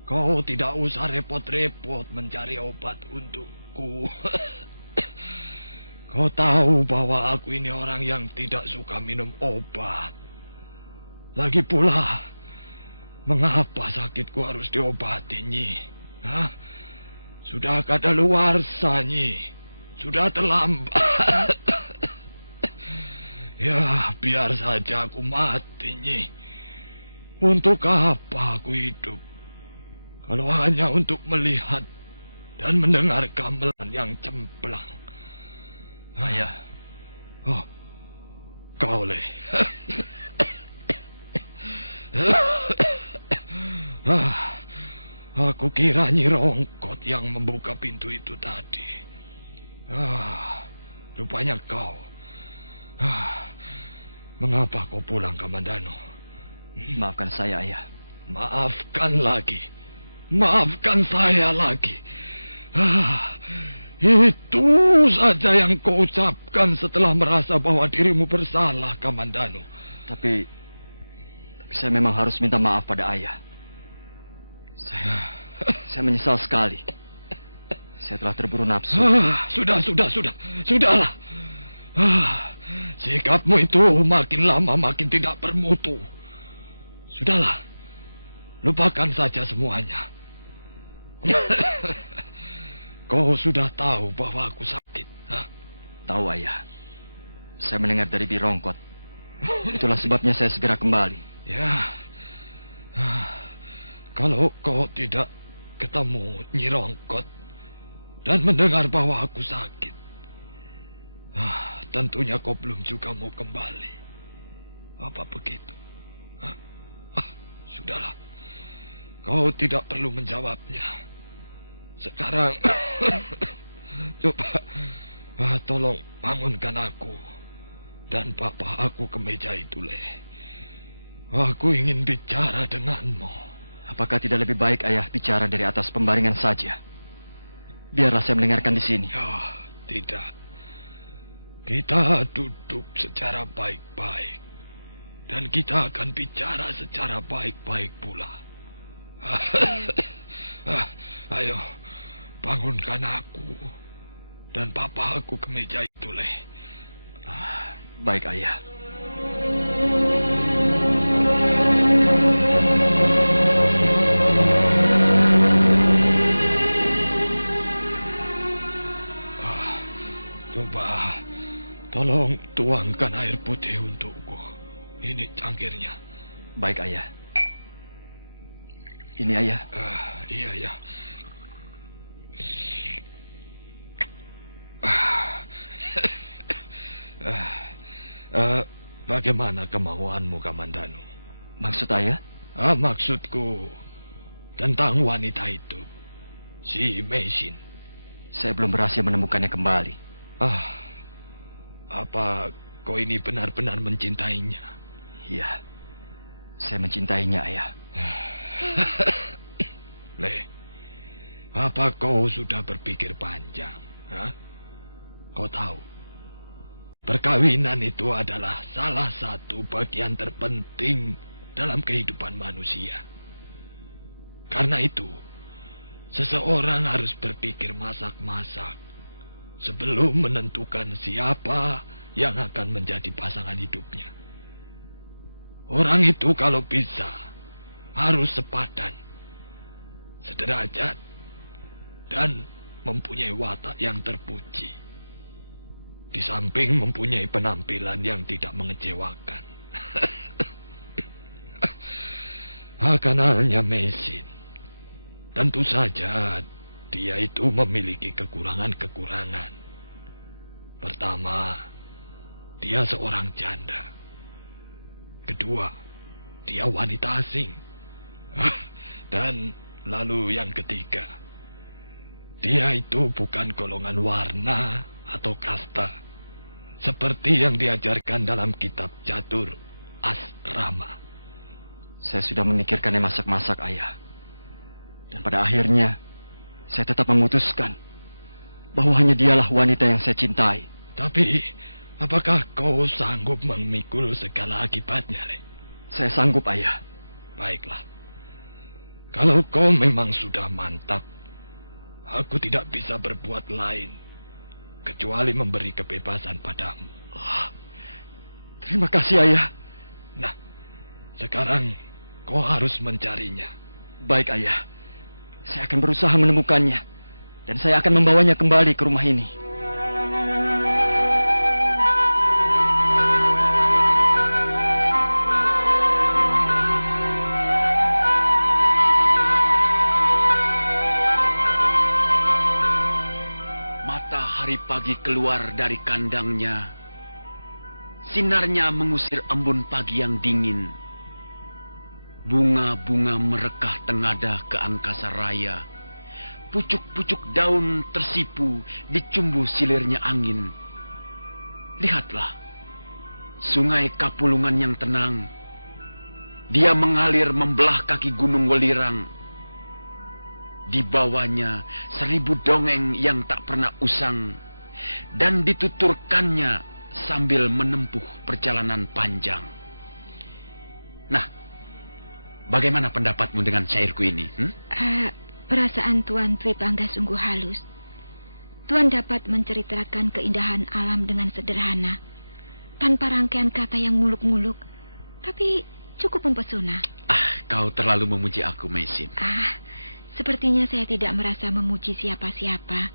Kau tidak usah repot-repot mencari obat untukku. Kau tahu bahwa aku ini orang yang tidak suka minum obat. Lagi pula, mengapa sakitku harus diobati, Nyi? Sudah kadaluarsa, Nyi. Sudah terlambat. Ya, biar saja aku mati, Nyi. Untuk apa aku hidup? Kalau hanya untuk melihat dan mendengar gamelan yang cemplang. Ayah. Oh, kau Le. Aku kira Nyi Rongkot yang membuka pintu itu tadi. Rupanya kau. Mengapa kau pulang, Kamandanu? Maafkan saya, Ayah. Maafkan lagi. Maafkan saya lagi. Itu saja yang kau ucapkan setelah merasa bahwa dirimu bersalah, Kamandanu. Tapi saya memang harus minta maaf pada Ayah. Saya menyesal sekali. Saya telah terburu nafsu. Sudahlah. Sikapmu itu makin lama makin tidak bermutu. Sudahlah, lupakan saja semuanya. Kau sudah tahu bahwa aku sakit. Tahu, Ayah. Saya mendengar dari Birongkot. Itulah sebabnya saya segera kembali. Ya. Kalau kau tidak ketemu Nyi Rongkot dan mendengar bahwa aku sakit, tentunya kau belum juga mau kembali. Apa begitu? Sudahlah. Kau tidak perlu menjawabnya. Sekarang, coba tolong bangunkan aku dan papa aku ke meja itu, Le. Aku ingin bicara denganmu. Apakah tidak lebih baik Ayah bicara dari atas pembaringan saja? Biarlah saya mendengarkan di sini. Tidak. Kita duduk secara baik-baik. Dan kita akan bicara secara baik-baik pula. Ayo, bangunkan aku dan papa aku ke meja itu, Le. Baik, Ayah. Coba, tolong tuangkan air putih untukku. Ini cangkirnya. Baik, Ayah. Ini, Ayah. Iya, ya. Bagaimana kemauanmu, Kamandanu? Maksud Ayah? Maksudku tentang wanita itu, si Meisin. Saya belum berhasil menemukannya kembali. Apa kau ini benar-benar mencintainya? Iya, saya mencintainya, Ayah. Le, apa kau sudah berpikir panjang? Kau tahu, perkawinan itu adalah salah satu bagian terpenting dalam kehidupan manusia. Karena itu, seseorang harus berpikir masak-masak sebelum menentukan siapa yang akan menjadi pasangan hidupnya. Orang itu kalau bisa harus sepadan, sederajat, dan mempunyai watak yang terpuji. Di samping mempunyai penampilan yang tidak mengecewakan. Akan halnya Meisin. Tentu saja dia itu memiliki kekurangan-kekurangan. Pertama, dia seorang janda. Kedua, dia wanita asing. Dan lalu yang ketiga, dia itu bukan golongan warna atau kasta seperti yang diajarkan dalam kitab Catur Asrama. Saya sudah memikirkannya masak-masak, Ayah. Dan pada akhirnya, saya tetap memutuskan bahwa hanya dialah wanita yang saya cintai. Tapi, apakah kau sanggup memikul segala akibatnya, Le? Saya sanggup, Ayah. Baiklah. Kalau kau memang sudah mantap, aku tidak bisa berbuat lain kecuali memberi kebebasan padamu. Terima kasih, Ayah. Nah, sekarang kau harus mencarinya. Baik, Ayah. Saya akan berusaha menemukannya. Dan saya akan membawanya kembali ke rumah ini. Matahari pagi keluar dari kandangnya. Sinarnya mengusir embun pagi yang dingin. Bunga-bunga merekah tengadah ke angkasa raya. Pucuk-pucuk daun tersipu dicumbu silirnya angin. Lihatlah, sungai Kapulungan yang tenang. Dia mengalir membelah kaki gunung Welirang. Di bawahnya 1000 dongeng yang tak pernah usang. Dan dituturkannya sambil menempuh perjalanan panjang. Nah, bagaimana pendapatmu dengan syairku ini? Perasaan Tuan Dwi Pangga sungguh halus. Tuan dapat menceritakan keindahan alam dengan sederhana, tanpa rangkaian kata yang muluk-muluk, tapi cukup mempesona. Kau terlalu memuji aku, Meisin. Sepertinya saya tidak merasa memuji siapa-siapa.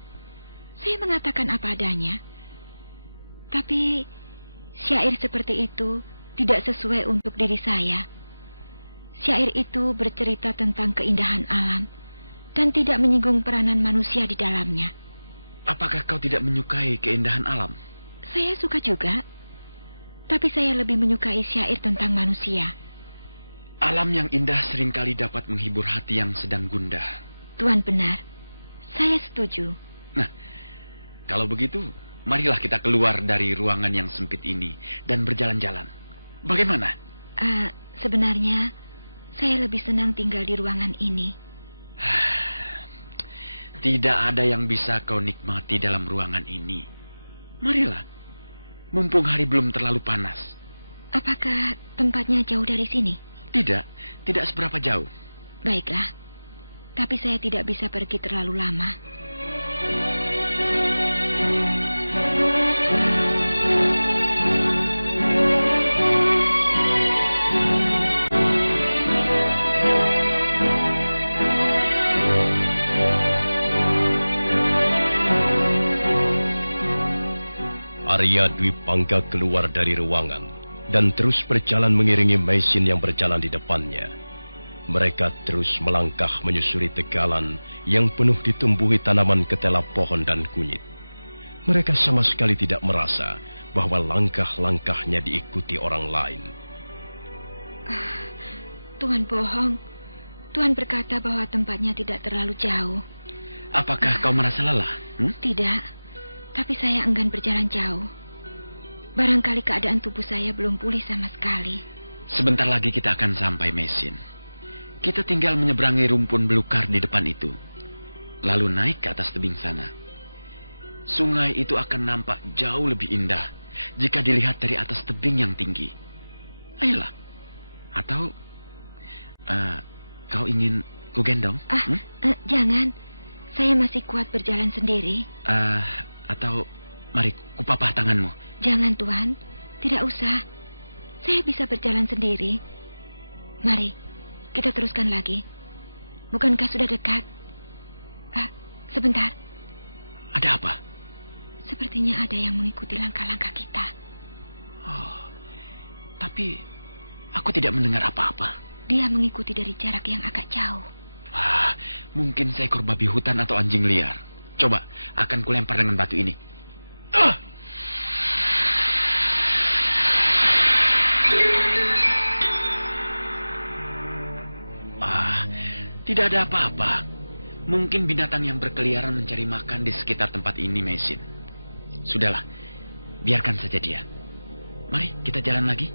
Saya mengatakan apa adanya. Tapi syair seperti itu tidak sesuai untuk diri saya. Syair itu bercerita tentang keindahan alam dan tidak menyinggung peranan manusia di dalamnya. Apakah kau tidak menyukai keindahan alam? Saya suka juga, tapi saya lebih menyukai syair tentang manusia. Alam yang indah seringkali dapat menghibur hati yang sedang gundah. Tuan benar, saya setuju. Nah, kalau begitu, marilah kita keluar dari ruangan yang sempit ini dan berjalan-jalan. Bagaimana? Sebenarnya, saya lebih senang tinggal di ruangan ini. Tidak ada yang bisa kau nikmati dalam ruangan ini. Marilah, mumpung hari belum terlalu panas. Apakah tempatnya jauh dari sini? Tidak seberapa jauh. Baiklah, tapi saya tidak bisa pergi terlalu lama. Arya Dwi Pangga keluar dari ruangan dan terus berjalan mengiringi Meisin yang berjalan di depannya. Mereka terus melangkah menyusuri tegalan yang penuh ditumbuhi tanaman ketela pohon dan kunyit. Mereka sama sekali tidak merasa bahwa langkah-langkahnya diikuti orang lain. Tuan bohong. Tuan berkata bahwa tempatnya tidak terlalu jauh. Apakah kau merasa lelah? Tidak, tapi saya enggan berjalan jauh. Barangkali keadaan tubuh saya belum pulih sama sekali. Sebentar lagi kita akan sampai Meisin. Kita tinggal menyeberangi rumpun belukar di depan itu. Lalu naik ke atas tebing sana. Sungai itu akan nampak jauh lebih indah jika dilihat dari atas tebing yang tinggi. Ayolah. Atau kau ingin kugendong? Jangan. Saya masih kuat berjalan sendiri. Atau mari kupapah tanganmu. Jangan, Tuan. Tidak usah. Saya bisa berjalan sendiri. Mari, kita teruskan lagi. Bukankah sudah dekat? Sebentar. Ada apa? Sepertinya ada yang mengikuti langkah-langkah kita. Oh, tapi aku tidak mendengar apa-apa. Dia mengikuti dari jarak yang agak jauh. Wah, mungkin seekor babi hutan atau anjing liar. Coba, akan kulempar dengan batu ini. Tidak ada apa-apa. Mungkin binatang yang berkeliaran mencari makan di sekitar tempat ini, Meisin. Sudahlah, biarkan saja dia. Mari, kita jalan lagi.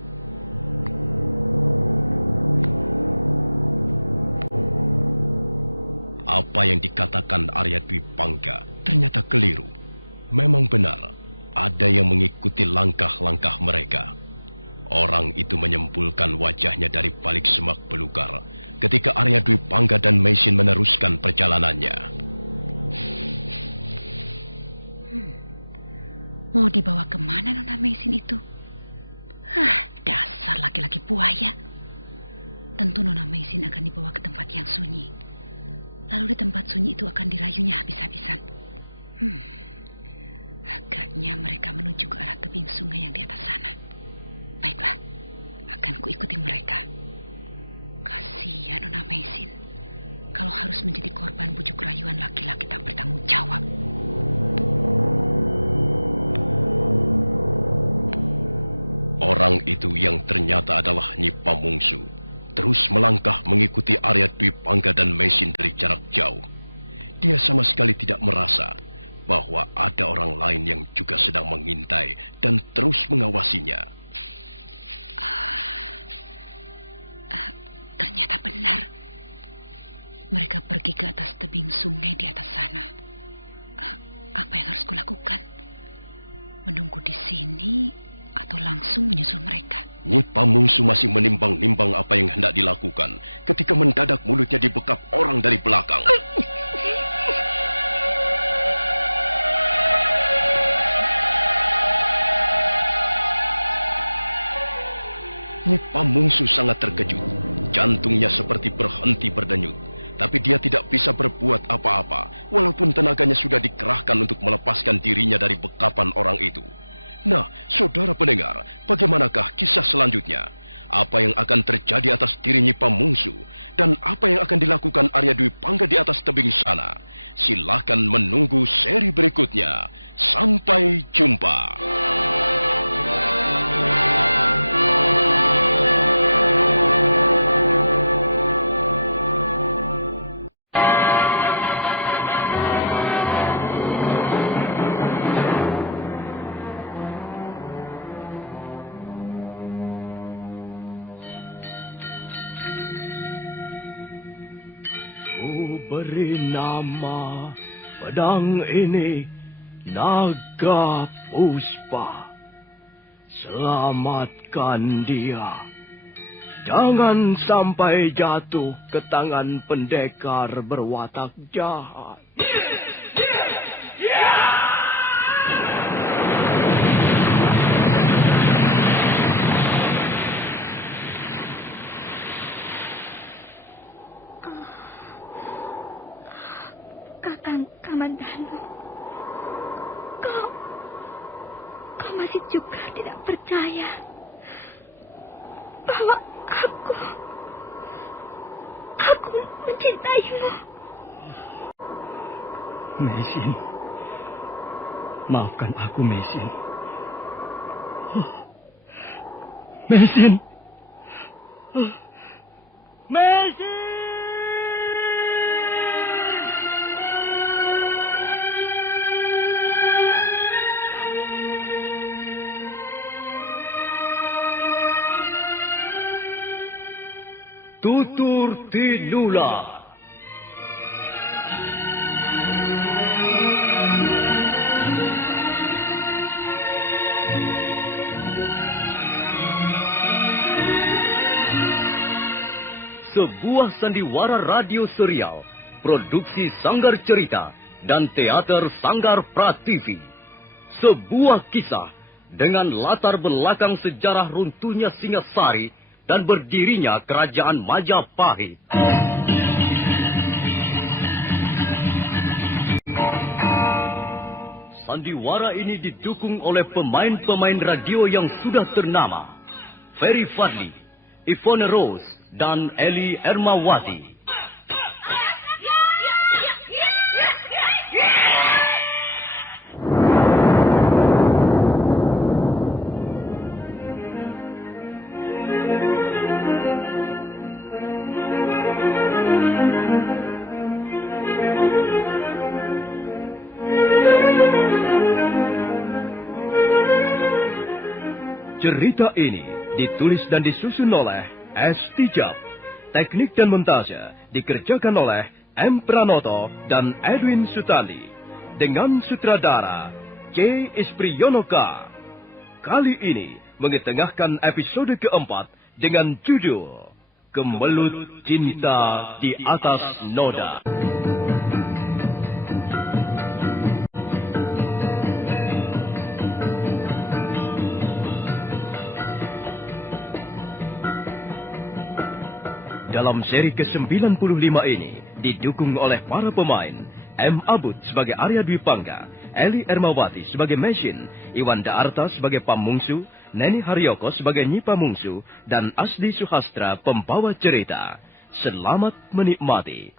Apa yang dikatakan Arya Dwi Pangga ternyata keliru. Memang benar, ada yang mengikuti langkah-langkah mereka. Orang itu menyembulkan wajahnya dari balik semak belukar ketika Arya Dwi Pangga dan Meisin meneruskan perjalanannya. Mau dibawa kemana Nona Meisin itu? Dasar laki-laki buaya. Tentu Nona Meisin akan dibawa ke tempat yang sunyi. Lalu di tempat sunyi itu akan dirayunya habis-habisan. Agaknya mereka menuju ke arah tebing sungai yang di atas sana. Baiklah, akan kuikuti mereka. Kasihan Nona Meisin kalau harus menjadi korban bujuk rayuan laki-laki tak bertanggung jawab. Orang itu yang ternyata adalah Nyi Pamungsu terus melangkah mengikuti Arya Dwi Pangga dan Meisin dari jarak jauh. Dia sama sekali tidak merasa bahwa ada orang lain yang juga sedang mengintai dan terus mengawasinya. Ternyata benar. Mereka pergi ke atas tebing sungai di atas sana. Apa yang harus kulakukan? Menunggu di sini atau langsung menyusul mereka? Nyi Pamungsu masih menimbang-nimbang apa yang hendak dilakukan ketika mendadak mulutnya dibekap orang dari belakang. Nyi Pamungsu sangat terkejut. Jantungnya seperti berhenti berdenyut. Tapi dia tidak bisa berbuat apa-apa, walaupun tenaganya sudah dikerahkan untuk melepaskan dirinya dari bekapan orang itu. Nah, saudara pendengar, bagaimanakah kisah selanjutnya? Apa yang akan terjadi atas diri Nyi Pamungsu? Dan apa yang akan dilakukan Arya Dwi Pangga di atas tebing sana? Silahkan menunggu seri berikutnya. Sampai jumpa. Beri nama pedang ini Naga Puspa. Selamatkan dia. Jangan sampai jatuh ke tangan pendekar berwatak jahat. Kakang Kamandanu, kau masih juga tidak percaya bahwa aku mencintaimu. Meisin, maafkan aku, Meisin. Meisin. Meisin! Tutur Tinula. Sebuah sandiwara radio serial, produksi Sanggar Cerita dan teater Sanggar Prativi. Sebuah kisah dengan latar belakang sejarah runtuhnya Singasari dan berdirinya Kerajaan Majapahit. Sandiwara ini didukung oleh pemain-pemain radio yang sudah ternama. Ferry Fadli, Ivone Rose, dan Eli Ermawati. Cerita ini ditulis dan disusun oleh S. Tijab. Teknik dan montase dikerjakan oleh M. Pranoto dan Edwin Sutandi. Dengan sutradara C. Ispriyonoka. Kali ini mengetengahkan episode keempat dengan judul Kemelut Cinta di Atas Noda. Dalam seri ke-95 ini didukung oleh para pemain M. Abud sebagai Arya Dwi Pangga, Eli Ermawati sebagai Mesin, Iwanda Arta sebagai Pamungsu, Neni Haryoko sebagai Nyi Pamungsu, dan Asdi Suhastra pembawa cerita. Selamat menikmati.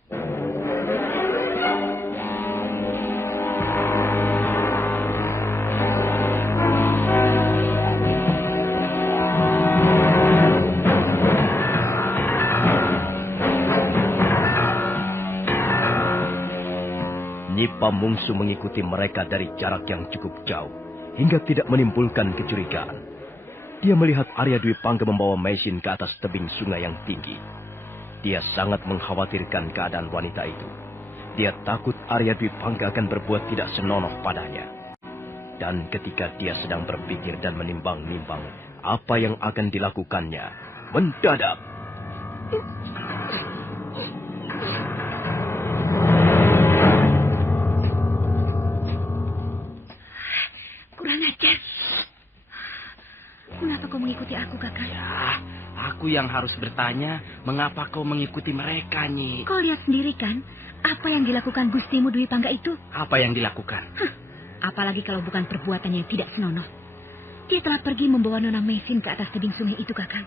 Nyi Pamungsu mengikuti mereka dari jarak yang cukup jauh, hingga tidak menimbulkan kecurigaan. Dia melihat Arya Dwi Pangga membawa Mesin ke atas tebing sungai yang tinggi. Dia sangat mengkhawatirkan keadaan wanita itu. Dia takut Arya Dwi Pangga akan berbuat tidak senonoh padanya. Dan ketika dia sedang berpikir dan menimbang-nimbang apa yang akan dilakukannya, mendadak kurang ajar. Mengapa kau mengikuti aku, Kakak? Ya, aku yang harus bertanya, mengapa kau mengikuti mereka, Nyi? Kau lihat sendiri kan, apa yang dilakukan Gustimu Dwi Pangga itu? Apa yang dilakukan? Apalagi kalau bukan perbuatan yang tidak senonoh. Dia telah pergi membawa Nona Mesin ke atas tebing sungai itu, Kakang.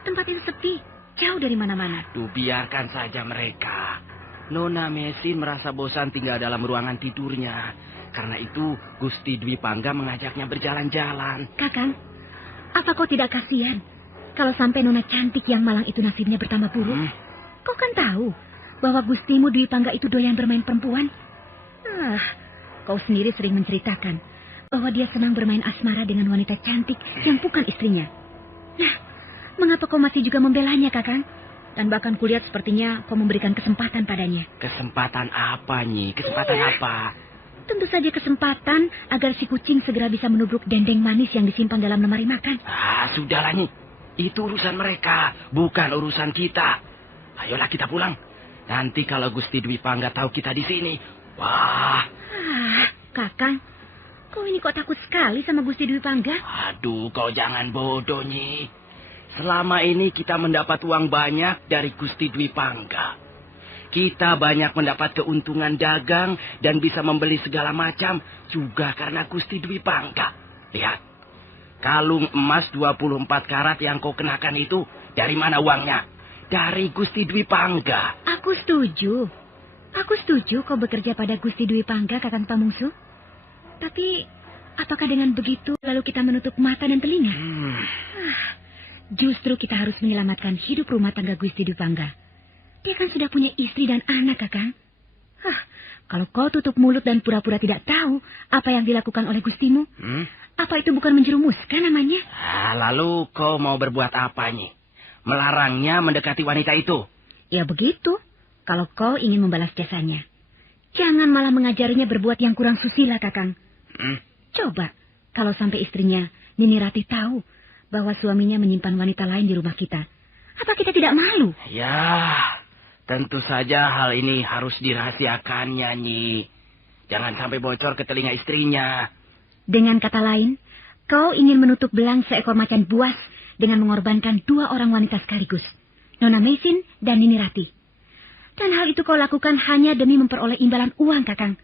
Tempat itu sepi, jauh dari mana-mana. Duh, biarkan saja mereka. Nona Mesin merasa bosan tinggal dalam ruangan tidurnya. Karena itu, Gusti Dwi Pangga mengajaknya berjalan-jalan. Kakang, apa kau tidak kasihan kalau sampai Nona cantik yang malang itu nasibnya bertambah buruk? Kau kan tahu bahwa Gustimu Dwi Pangga itu doyan bermain perempuan. Kau sendiri sering menceritakan bahwa dia senang bermain asmara dengan wanita cantik yang bukan istrinya. Nah, mengapa kau masih juga membelanya, Kakang? Dan bahkan kulihat sepertinya kau memberikan kesempatan padanya. Kesempatan apa, Nyi? Kesempatan apa? Tentu saja kesempatan agar si kucing segera bisa menubruk dendeng manis yang disimpan dalam lemari makan. Sudahlah, Nyi. Itu urusan mereka, bukan urusan kita. Ayolah kita pulang. Nanti kalau Gusti Dwi Pangga tahu kita di sini, wah. Kakang, kau ini kok takut sekali sama Gusti Dwi Pangga? Aduh, kau jangan bodoh, Nyi. Selama ini kita mendapat uang banyak dari Gusti Dwi Pangga. Kita banyak mendapat keuntungan dagang dan bisa membeli segala macam juga karena Gusti Dwi Pangga. Lihat, kalung emas 24 karat yang kau kenakan itu, dari mana uangnya? Dari Gusti Dwi Pangga. Aku setuju kau bekerja pada Gusti Dwi Pangga, Kakang Pamungsu. Tapi, apakah dengan begitu lalu kita menutup mata dan telinga? Justru kita harus menyelamatkan hidup rumah tangga Gusti Dwi Pangga. Dia kan sudah punya istri dan anak, Kakang. Kalau kau tutup mulut dan pura-pura tidak tahu apa yang dilakukan oleh Gustimu, apa itu bukan menjerumuskan namanya? Lalu kau mau berbuat apa, Nyi? Melarangnya mendekati wanita itu? Ya begitu, kalau kau ingin membalas jasanya. Jangan malah mengajarinya berbuat yang kurang susila, Kakang. Coba, kalau sampai istrinya, Nini Rati tahu bahwa suaminya menyimpan wanita lain di rumah kita. Apa kita tidak malu? Ya, tentu saja hal ini harus dirahasiakannya, Nyi. Jangan sampai bocor ke telinga istrinya. Dengan kata lain, kau ingin menutup belang seekor macan buas dengan mengorbankan 2 orang wanita sekaligus, Nona Mesin dan Nini Rati. Dan hal itu kau lakukan hanya demi memperoleh imbalan uang, Kakang.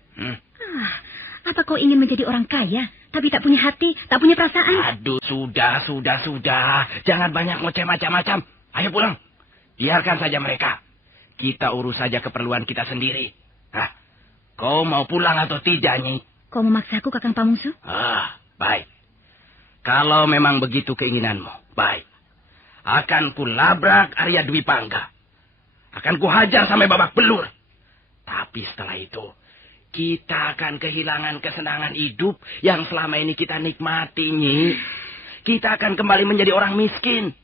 Apa kau ingin menjadi orang kaya, tapi tak punya hati, tak punya perasaan? Aduh, sudah. Jangan banyak ngoceh macam-macam. Ayo pulang. Biarkan saja mereka. Kita urus saja keperluan kita sendiri. Kau mau pulang atau tidak, Nyi? Kau memaksaku, Kakang Pamungsu? Baik. Kalau memang begitu keinginanmu, baik. Akan kulabrak Arya Dwi Pangga. Akan kuhajar sampai babak belur. Tapi setelah itu, kita akan kehilangan kesenangan hidup yang selama ini kita nikmati, Nyi. Kita akan kembali menjadi orang miskin.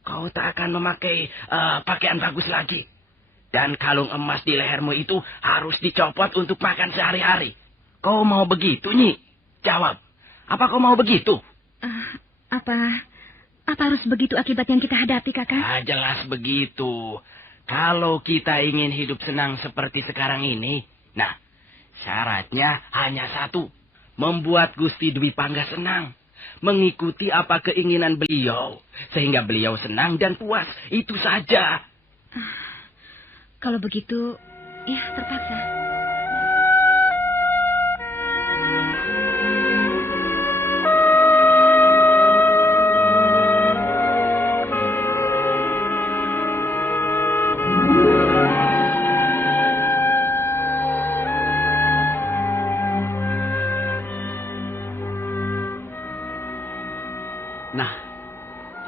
Kau tak akan memakai pakaian bagus lagi. Dan kalung emas di lehermu itu harus dicopot untuk makan sehari-hari. Kau mau begitu, Nyi? Jawab. Apa kau mau begitu? Apa harus begitu akibat yang kita hadapi, Kakang? Jelas begitu. Kalau kita ingin hidup senang seperti sekarang ini, syaratnya hanya satu. Membuat Gusti Dwi Pangga senang. Mengikuti apa keinginan beliau. Sehingga beliau senang dan puas. Itu saja. Kalau begitu, ya terpaksa.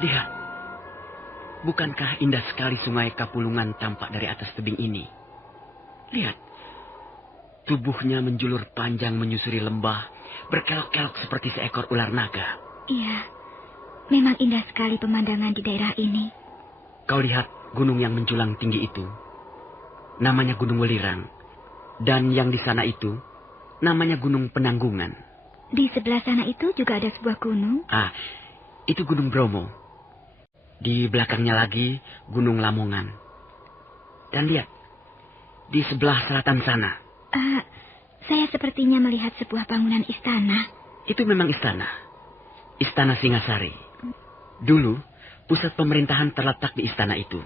Lihat, bukankah indah sekali sungai Kapulungan tampak dari atas tebing ini? Lihat, tubuhnya menjulur panjang menyusuri lembah, berkelok-kelok seperti seekor ular naga. Iya, memang indah sekali pemandangan di daerah ini. Kau lihat gunung yang menjulang tinggi itu, namanya Gunung Welirang. Dan yang di sana itu, namanya Gunung Penanggungan. Di sebelah sana itu juga ada sebuah gunung. Itu Gunung Bromo. Di belakangnya lagi Gunung Lamongan. Dan lihat, di sebelah selatan sana. Saya sepertinya melihat sebuah bangunan istana. Itu memang istana. Istana Singasari. Dulu, pusat pemerintahan terletak di istana itu.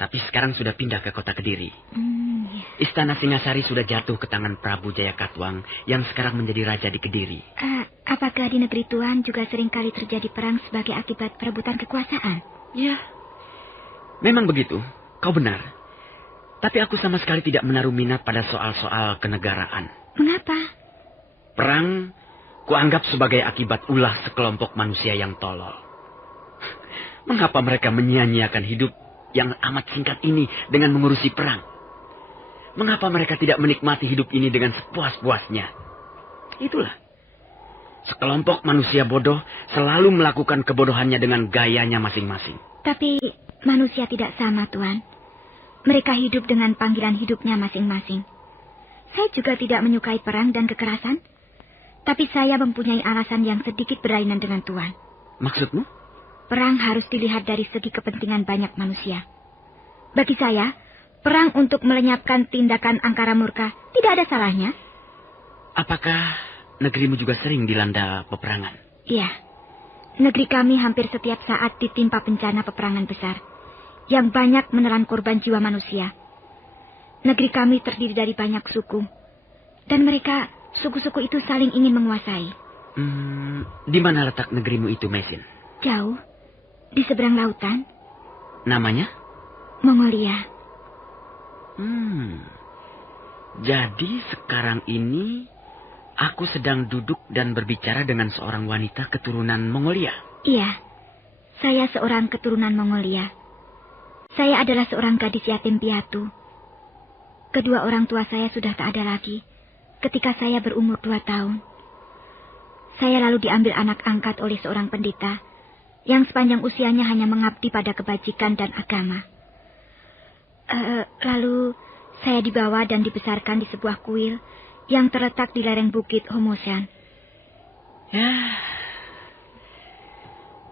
Tapi sekarang sudah pindah ke kota Kediri. Ya. Istana Singasari sudah jatuh ke tangan Prabu Jayakatwang yang sekarang menjadi raja di Kediri. Apakah di negeri Tuan juga sering kali terjadi perang sebagai akibat perebutan kekuasaan? Ya, memang begitu. Kau benar. Tapi aku sama sekali tidak menaruh minat pada soal-soal kenegaraan. Mengapa? Perang kuanggap sebagai akibat ulah sekelompok manusia yang tolol. Mengapa mereka menyia-nyiakan hidup yang amat singkat ini dengan mengurusi perang? Mengapa mereka tidak menikmati hidup ini dengan sepuas-puasnya? Itulah. Sekelompok manusia bodoh selalu melakukan kebodohannya dengan gayanya masing-masing. Tapi manusia tidak sama, Tuan. Mereka hidup dengan panggilan hidupnya masing-masing. Saya juga tidak menyukai perang dan kekerasan. Tapi saya mempunyai alasan yang sedikit berlainan dengan Tuan. Maksudmu? Perang harus dilihat dari segi kepentingan banyak manusia. Bagi saya, perang untuk melenyapkan tindakan angkara murka tidak ada salahnya. Apakah negerimu juga sering dilanda peperangan? Iya. Negeri kami hampir setiap saat ditimpa bencana peperangan besar yang banyak menelan korban jiwa manusia. Negeri kami terdiri dari banyak suku. Dan mereka, suku-suku itu saling ingin menguasai. Di mana letak negerimu itu, Mesin? Jauh. Di seberang lautan. Namanya? Mongolia. Jadi sekarang ini aku sedang duduk dan berbicara dengan seorang wanita keturunan Mongolia. Iya, saya seorang keturunan Mongolia. Saya adalah seorang gadis yatim piatu. Kedua orang tua saya sudah tak ada lagi ketika saya berumur 2 tahun. Saya lalu diambil anak angkat oleh seorang pendeta yang sepanjang usianya hanya mengabdi pada kebajikan dan agama. Lalu saya dibawa dan dibesarkan di sebuah kuil yang terletak di lereng bukit Homoshan. Ya,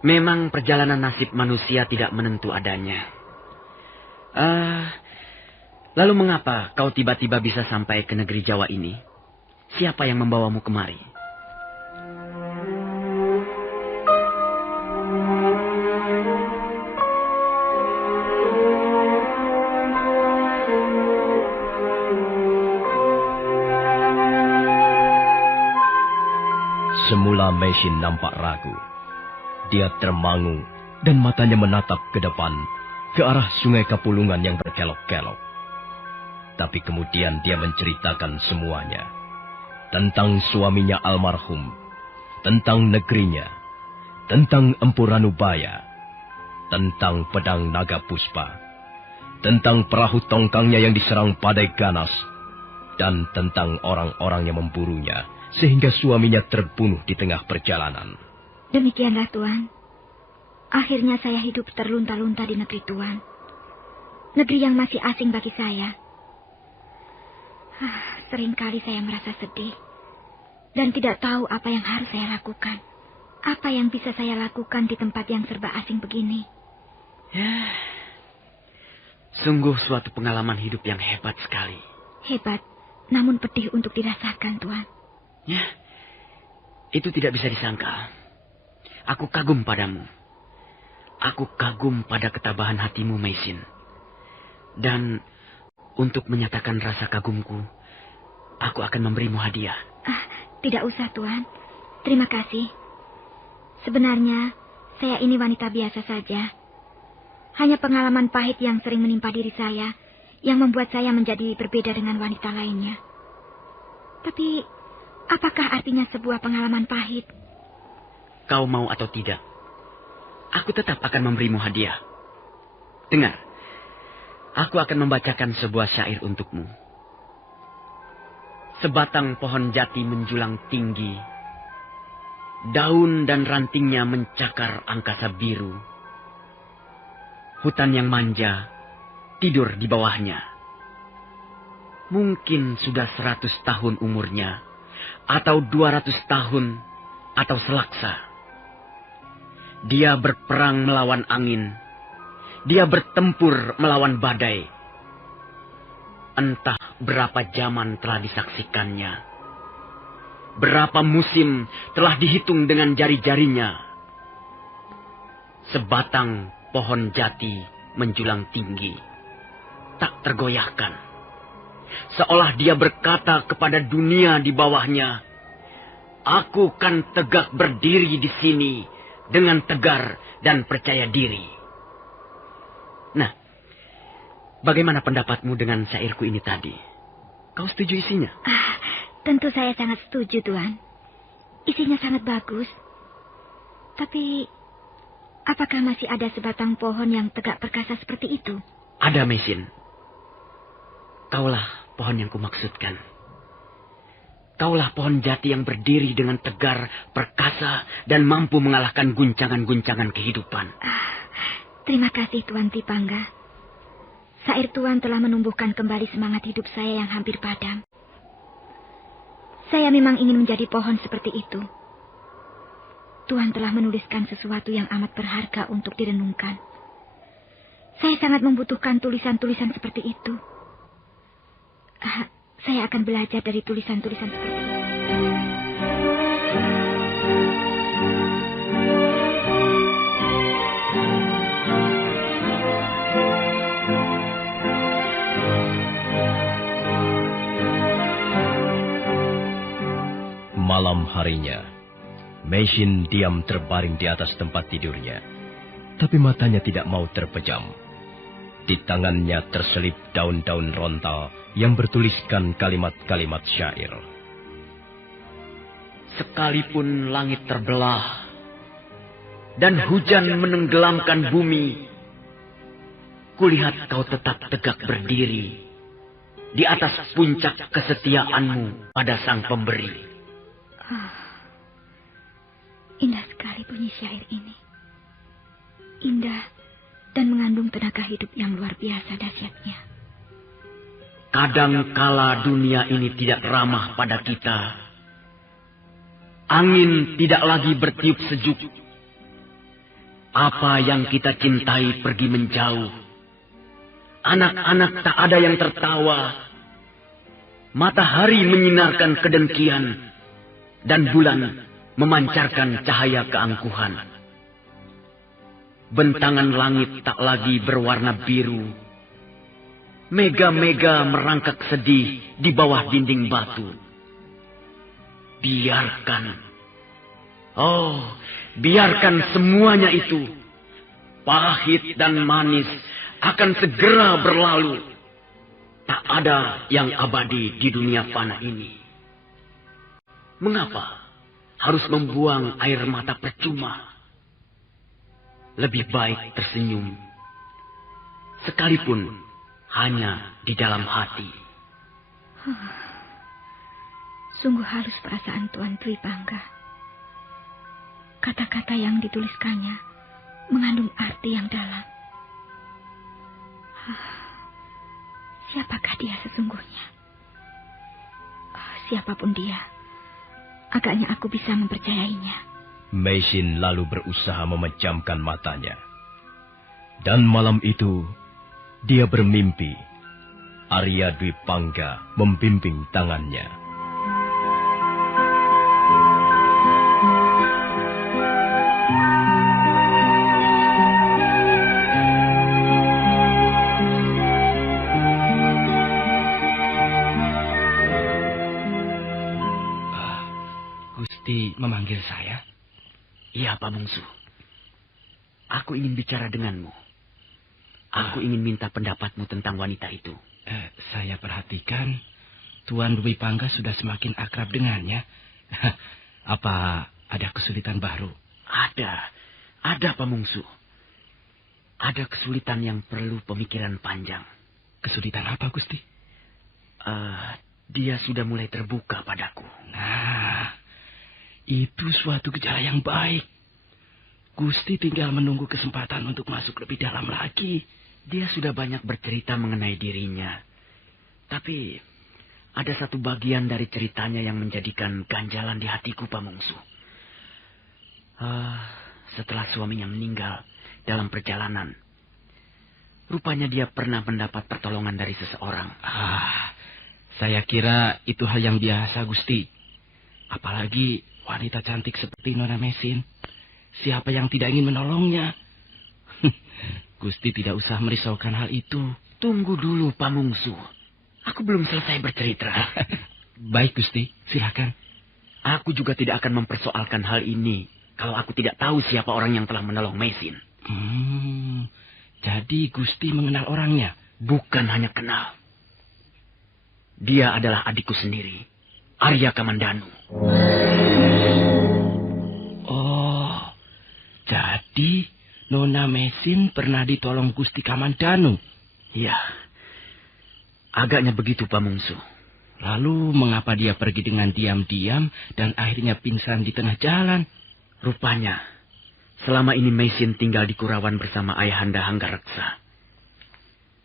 memang perjalanan nasib manusia tidak menentu adanya. Lalu mengapa kau tiba-tiba bisa sampai ke negeri Jawa ini? Siapa yang membawamu kemari? Semula Mesin nampak ragu. Dia termangu dan matanya menatap ke depan, ke arah sungai Kapulungan yang berkelok-kelok. Tapi kemudian dia menceritakan semuanya. Tentang suaminya almarhum, tentang negerinya, tentang Empu Ranubaya, tentang pedang naga puspa, tentang perahu tongkangnya yang diserang Padai Ganas, dan tentang orang-orang yang memburunya, sehingga suaminya terbunuh di tengah perjalanan. Demikianlah, Tuan. Akhirnya saya hidup terlunta-lunta di negeri Tuan. Negeri yang masih asing bagi saya. Seringkali saya merasa sedih. Dan tidak tahu apa yang harus saya lakukan. Apa yang bisa saya lakukan di tempat yang serba asing begini. Ya, sungguh suatu pengalaman hidup yang hebat sekali. Hebat, namun pedih untuk dirasakan, Tuan. Ya, itu tidak bisa disangkal. Aku kagum padamu. Aku kagum pada ketabahan hatimu, Mesin. Dan untuk menyatakan rasa kagumku, aku akan memberimu hadiah. Tidak usah, Tuan. Terima kasih. Sebenarnya, saya ini wanita biasa saja. Hanya pengalaman pahit yang sering menimpa diri saya yang membuat saya menjadi berbeda dengan wanita lainnya. Tapi apakah artinya sebuah pengalaman pahit? Kau mau atau tidak, aku tetap akan memberimu hadiah. Dengar, aku akan membacakan sebuah syair untukmu. Sebatang pohon jati menjulang tinggi, daun dan rantingnya mencakar angkasa biru. Hutan yang manja tidur di bawahnya. Mungkin sudah 100 tahun umurnya, atau 200 tahun, atau selaksa. Dia berperang melawan angin. Dia bertempur melawan badai. Entah berapa zaman telah disaksikannya. Berapa musim telah dihitung dengan jari-jarinya. Sebatang pohon jati menjulang tinggi. tergoyahkan. Seolah dia berkata kepada dunia di bawahnya, "Aku kan tegak berdiri di sini dengan tegar dan percaya diri." Nah, bagaimana pendapatmu dengan syairku ini tadi? Kau setuju isinya? Tentu saya sangat setuju, Tuan. Isinya sangat bagus. Tapi, apakah masih ada sebatang pohon yang tegak perkasa seperti itu? Ada, Mesin. Kaulah pohon yang kumaksudkan. Kaulah pohon jati yang berdiri dengan tegar, perkasa, dan mampu mengalahkan guncangan-guncangan kehidupan. Terima kasih, Tuan Tripangga. Syair Tuan telah menumbuhkan kembali semangat hidup saya yang hampir padam. Saya memang ingin menjadi pohon seperti itu. Tuhan telah menuliskan sesuatu yang amat berharga untuk direnungkan. Saya sangat membutuhkan tulisan-tulisan seperti itu. Saya akan belajar dari tulisan-tulisan seperti itu. Malam harinya, Mesin diam terbaring di atas tempat tidurnya, tapi matanya tidak mau terpejam. Di tangannya terselip daun-daun rontal yang bertuliskan kalimat-kalimat syair. Sekalipun langit terbelah dan hujan menenggelamkan bumi, kulihat kau tetap tegak berdiri di atas puncak kesetiaanmu pada Sang Pemberi. Indah sekali bunyi syair ini. Indah dan mengandung tenaga hidup yang luar biasa dahsyatnya. Kadang kala dunia ini tidak ramah pada kita. Angin tidak lagi bertiup sejuk. Apa yang kita cintai pergi menjauh. Anak-anak tak ada yang tertawa. Matahari menyinarkan kedengkian. Dan bulan memancarkan cahaya keangkuhan. Bentangan langit tak lagi berwarna biru. Mega-mega merangkak sedih di bawah dinding batu. Biarkan semuanya itu, pahit dan manis, akan segera berlalu. Tak ada yang abadi di dunia fana ini. Mengapa harus membuang air mata percuma? Lebih baik tersenyum, sekalipun hanya di dalam hati. Sungguh halus perasaan Tuan Tripangga. Kata-kata yang dituliskannya mengandung arti yang dalam. Siapakah dia sesungguhnya? Siapapun dia, agaknya aku bisa mempercayainya. Mesin lalu berusaha memejamkan matanya. Dan malam itu, dia bermimpi. Arya Dwi Pangga membimbing tangannya. Gusti memanggil saya? Iya, Pak Mungsu. Aku ingin bicara denganmu. Aku ingin minta pendapatmu tentang wanita itu. Saya perhatikan Tuan Dwi Pangga sudah semakin akrab dengannya. Apa ada kesulitan baru? Ada Pak Mungsu. Ada kesulitan yang perlu pemikiran panjang. Kesulitan apa, Gusti? Dia sudah mulai terbuka padaku. Nah, itu suatu gejala yang baik. Gusti tinggal menunggu kesempatan untuk masuk lebih dalam lagi. Dia sudah banyak bercerita mengenai dirinya. Tapi ada satu bagian dari ceritanya yang menjadikan ganjalan di hatiku, Pak Mungsu. Setelah suaminya meninggal dalam perjalanan, rupanya dia pernah mendapat pertolongan dari seseorang. Saya kira itu hal yang biasa, Gusti. Apalagi wanita cantik seperti Nona Mesin. Siapa yang tidak ingin menolongnya? Gusti tidak usah merisaukan hal itu. Tunggu dulu, Pamungsu. Aku belum selesai bercerita. Baik, Gusti. Silakan. Aku juga tidak akan mempersoalkan hal ini kalau aku tidak tahu siapa orang yang telah menolong Mesin. Jadi Gusti mengenal orangnya? Bukan hanya kenal. Dia adalah adikku sendiri, Arya Kamandanu. Oh, jadi Nona Mesin pernah ditolong Gusti Kamandanu? Iya, agaknya begitu, Pamungsu. Lalu mengapa dia pergi dengan diam-diam dan akhirnya pingsan di tengah jalan? Rupanya, selama ini Mesin tinggal di Kurawan bersama Ayahanda Hanggareksa.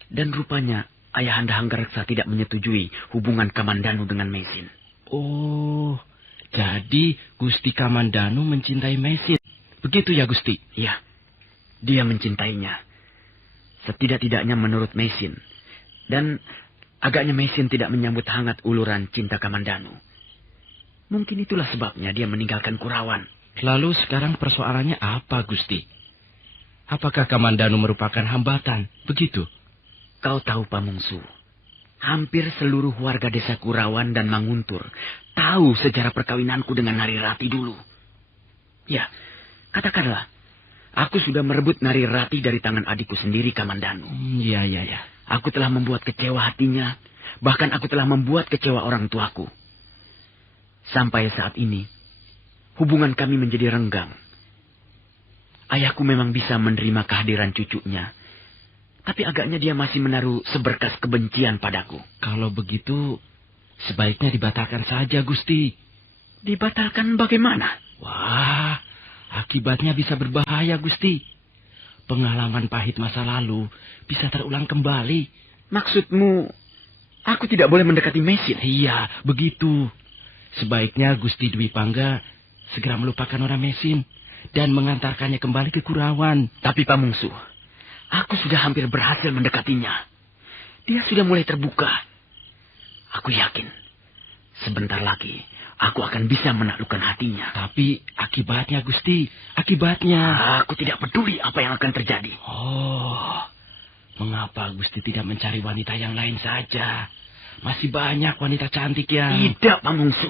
Dan rupanya Ayahanda Hanggareksa tidak menyetujui hubungan Kamandanu dengan Mesin. Oh, jadi Gusti Kamandanu mencintai Mesin. Begitu ya, Gusti? Iya, dia mencintainya. Setidak-tidaknya menurut Mesin. Dan agaknya Mesin tidak menyambut hangat uluran cinta Kamandanu. Mungkin itulah sebabnya dia meninggalkan Kurawan. Lalu sekarang persoalannya apa, Gusti? Apakah Kamandanu merupakan hambatan? Begitu? Kau tahu, Pamungsu, hampir seluruh warga desa Kurawan dan Manguntur tahu sejarah perkawinanku dengan Narirati dulu. Ya, katakanlah, aku sudah merebut Narirati dari tangan adikku sendiri, Kamandanu. Ya. Aku telah membuat kecewa hatinya, bahkan aku telah membuat kecewa orang tuaku. Sampai saat ini, hubungan kami menjadi renggang. Ayahku memang bisa menerima kehadiran cucunya, tapi agaknya dia masih menaruh seberkas kebencian padaku. Kalau begitu, sebaiknya dibatalkan saja, Gusti. Dibatalkan bagaimana? Wah, akibatnya bisa berbahaya, Gusti. Pengalaman pahit masa lalu bisa terulang kembali. Maksudmu, aku tidak boleh mendekati Mesin? Iya, begitu. Sebaiknya Gusti Dwi Pangga segera melupakan orang Mesin dan mengantarkannya kembali ke Kurawan. Tapi Pamungsu, aku sudah hampir berhasil mendekatinya. Dia sudah mulai terbuka. Aku yakin, sebentar lagi aku akan bisa menaklukkan hatinya. Tapi akibatnya, Gusti, akibatnya. Aku tidak peduli apa yang akan terjadi. Oh, mengapa Gusti tidak mencari wanita yang lain saja? Masih banyak wanita cantik yang... Tidak, Pamungsu.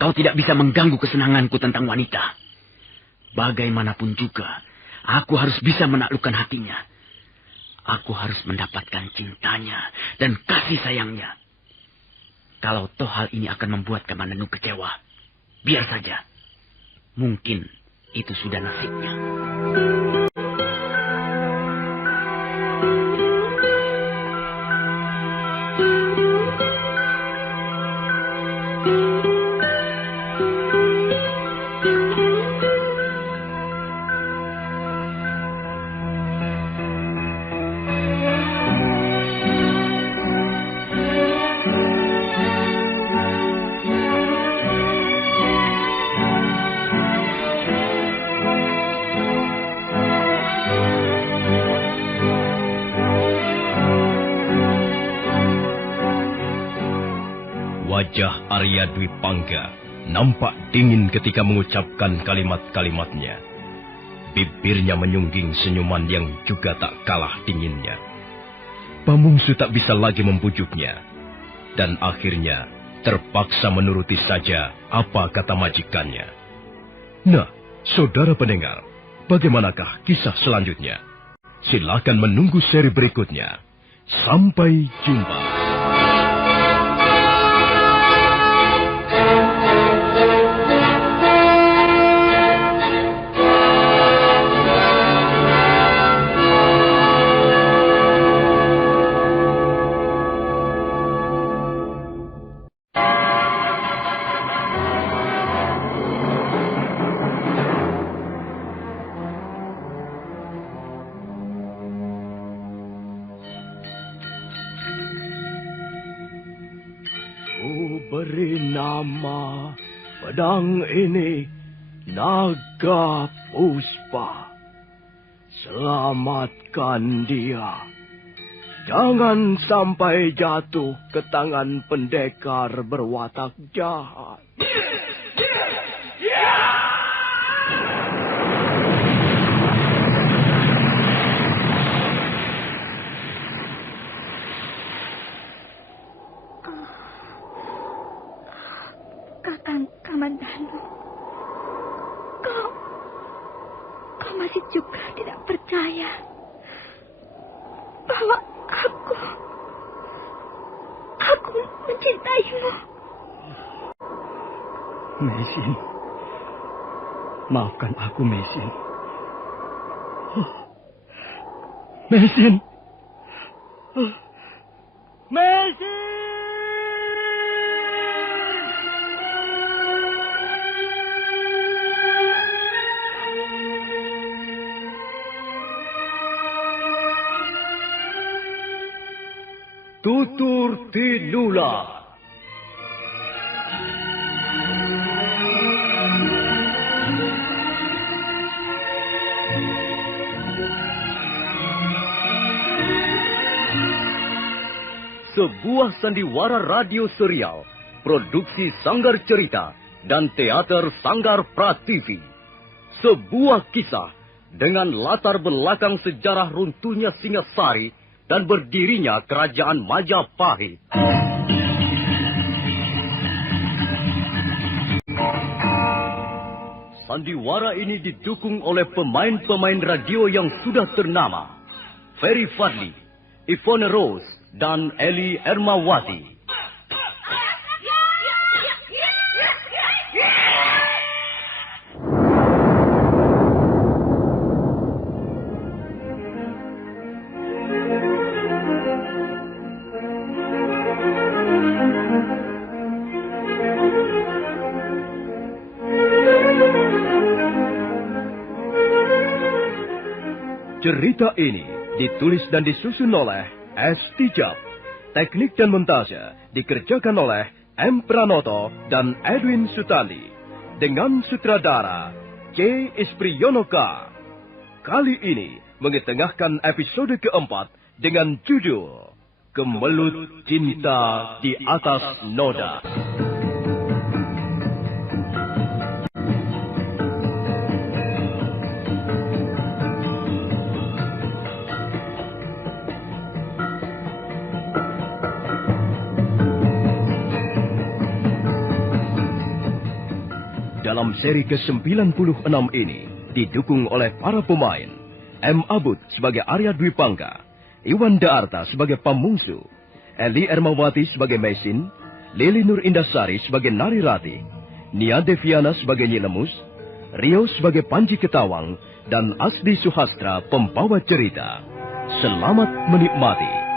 Kau tidak bisa mengganggu kesenanganku tentang wanita. Bagaimanapun juga, aku harus bisa menaklukkan hatinya. Aku harus mendapatkan cintanya dan kasih sayangnya. Kalau toh hal ini akan membuat Kamandanu kecewa, biar saja. Mungkin itu sudah nasibnya. Wajah Arya Dwi Pangga nampak dingin ketika mengucapkan kalimat-kalimatnya. Bibirnya menyungging senyuman yang juga tak kalah dinginnya. Pamungsu tak bisa lagi membujuknya. Dan akhirnya terpaksa menuruti saja apa kata majikannya. Nah, saudara pendengar, bagaimanakah kisah selanjutnya? Silakan menunggu seri berikutnya. Sampai jumpa. Beri nama pedang ini Naga Puspa. Selamatkan dia. Jangan sampai jatuh ke tangan pendekar berwatak jahat. Kakang Kamandanu, kau masih juga tidak percaya bahwa aku mencintaimu. Meisin, maafkan aku, Meisin. Meisin. Meisin! Tutur Tinula. Sebuah sandiwara radio serial, produksi Sanggar Cerita dan Teater Sanggar Prativi. Sebuah kisah dengan latar belakang sejarah runtuhnya Singasari dan berdirinya Kerajaan Majapahit. Sandiwara ini didukung oleh pemain-pemain radio yang sudah ternama. Ferry Fadli, Ivone Rose, dan Eli Ermawati. Cerita ini ditulis dan disusun oleh S. Tijab. Teknik dan montase dikerjakan oleh M. Pranoto dan Edwin Sutandi. Dengan sutradara C. Ispriyonoka. Kali ini mengetengahkan episode keempat dengan judul Kemelut Cinta di Atas Noda. Dalam seri ke-96 ini didukung oleh para pemain M. Abud sebagai Arya Dwi Pangga, Iwan Daarta sebagai Pamungsu, Eli Ermawati sebagai Meisin, Lili Nur Indasari sebagai Nari Rati, Nia Deviana sebagai Nyi Lemus, Rio sebagai Panji Ketawang, dan Asdi Suhastra pembawa cerita. Selamat menikmati.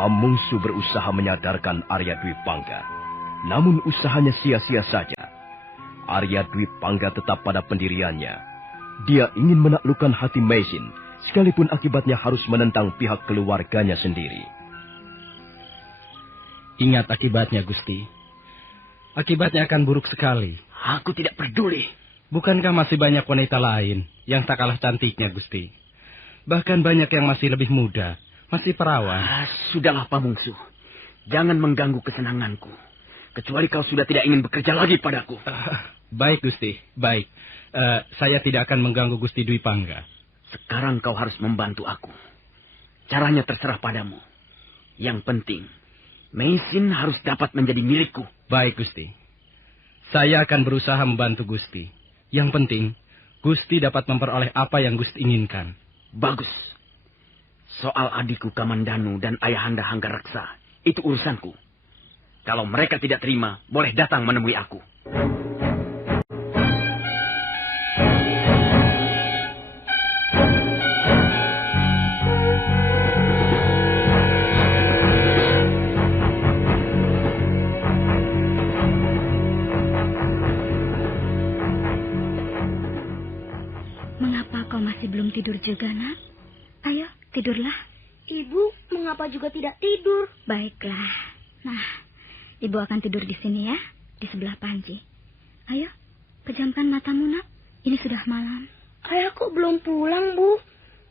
Pamungsu berusaha menyadarkan Arya Dwi Pangga. Namun usahanya sia-sia saja. Arya Dwi Pangga tetap pada pendiriannya. Dia ingin menaklukkan hati Meisin, sekalipun akibatnya harus menentang pihak keluarganya sendiri. Ingat akibatnya, Gusti. Akibatnya akan buruk sekali. Aku tidak peduli. Bukankah masih banyak wanita lain yang tak kalah cantiknya, Gusti? Bahkan banyak yang masih lebih muda. Masih perawan. Sudahlah, Pamungsu. Jangan mengganggu kesenanganku. Kecuali kau sudah tidak ingin bekerja lagi padaku. Baik, Gusti. Baik. Saya tidak akan mengganggu Gusti Dwi Pangga. Sekarang kau harus membantu aku. Caranya terserah padamu. Yang penting, Meisin harus dapat menjadi milikku. Baik, Gusti. Saya akan berusaha membantu Gusti. Yang penting, Gusti dapat memperoleh apa yang Gusti inginkan. Bagus. Soal adikku Kamandanu dan ayahanda Hanggaraksa, itu urusanku. Kalau mereka tidak terima, boleh datang menemui aku. Mengapa kau masih belum tidur juga, Nak? Ayo, tidurlah. Ibu, mengapa juga tidak tidur? Baiklah. Nah, Ibu akan tidur di sini ya, di sebelah Panji. Ayo, pejamkan matamu, Nak. Ini sudah malam. Ayah kok belum pulang, Bu?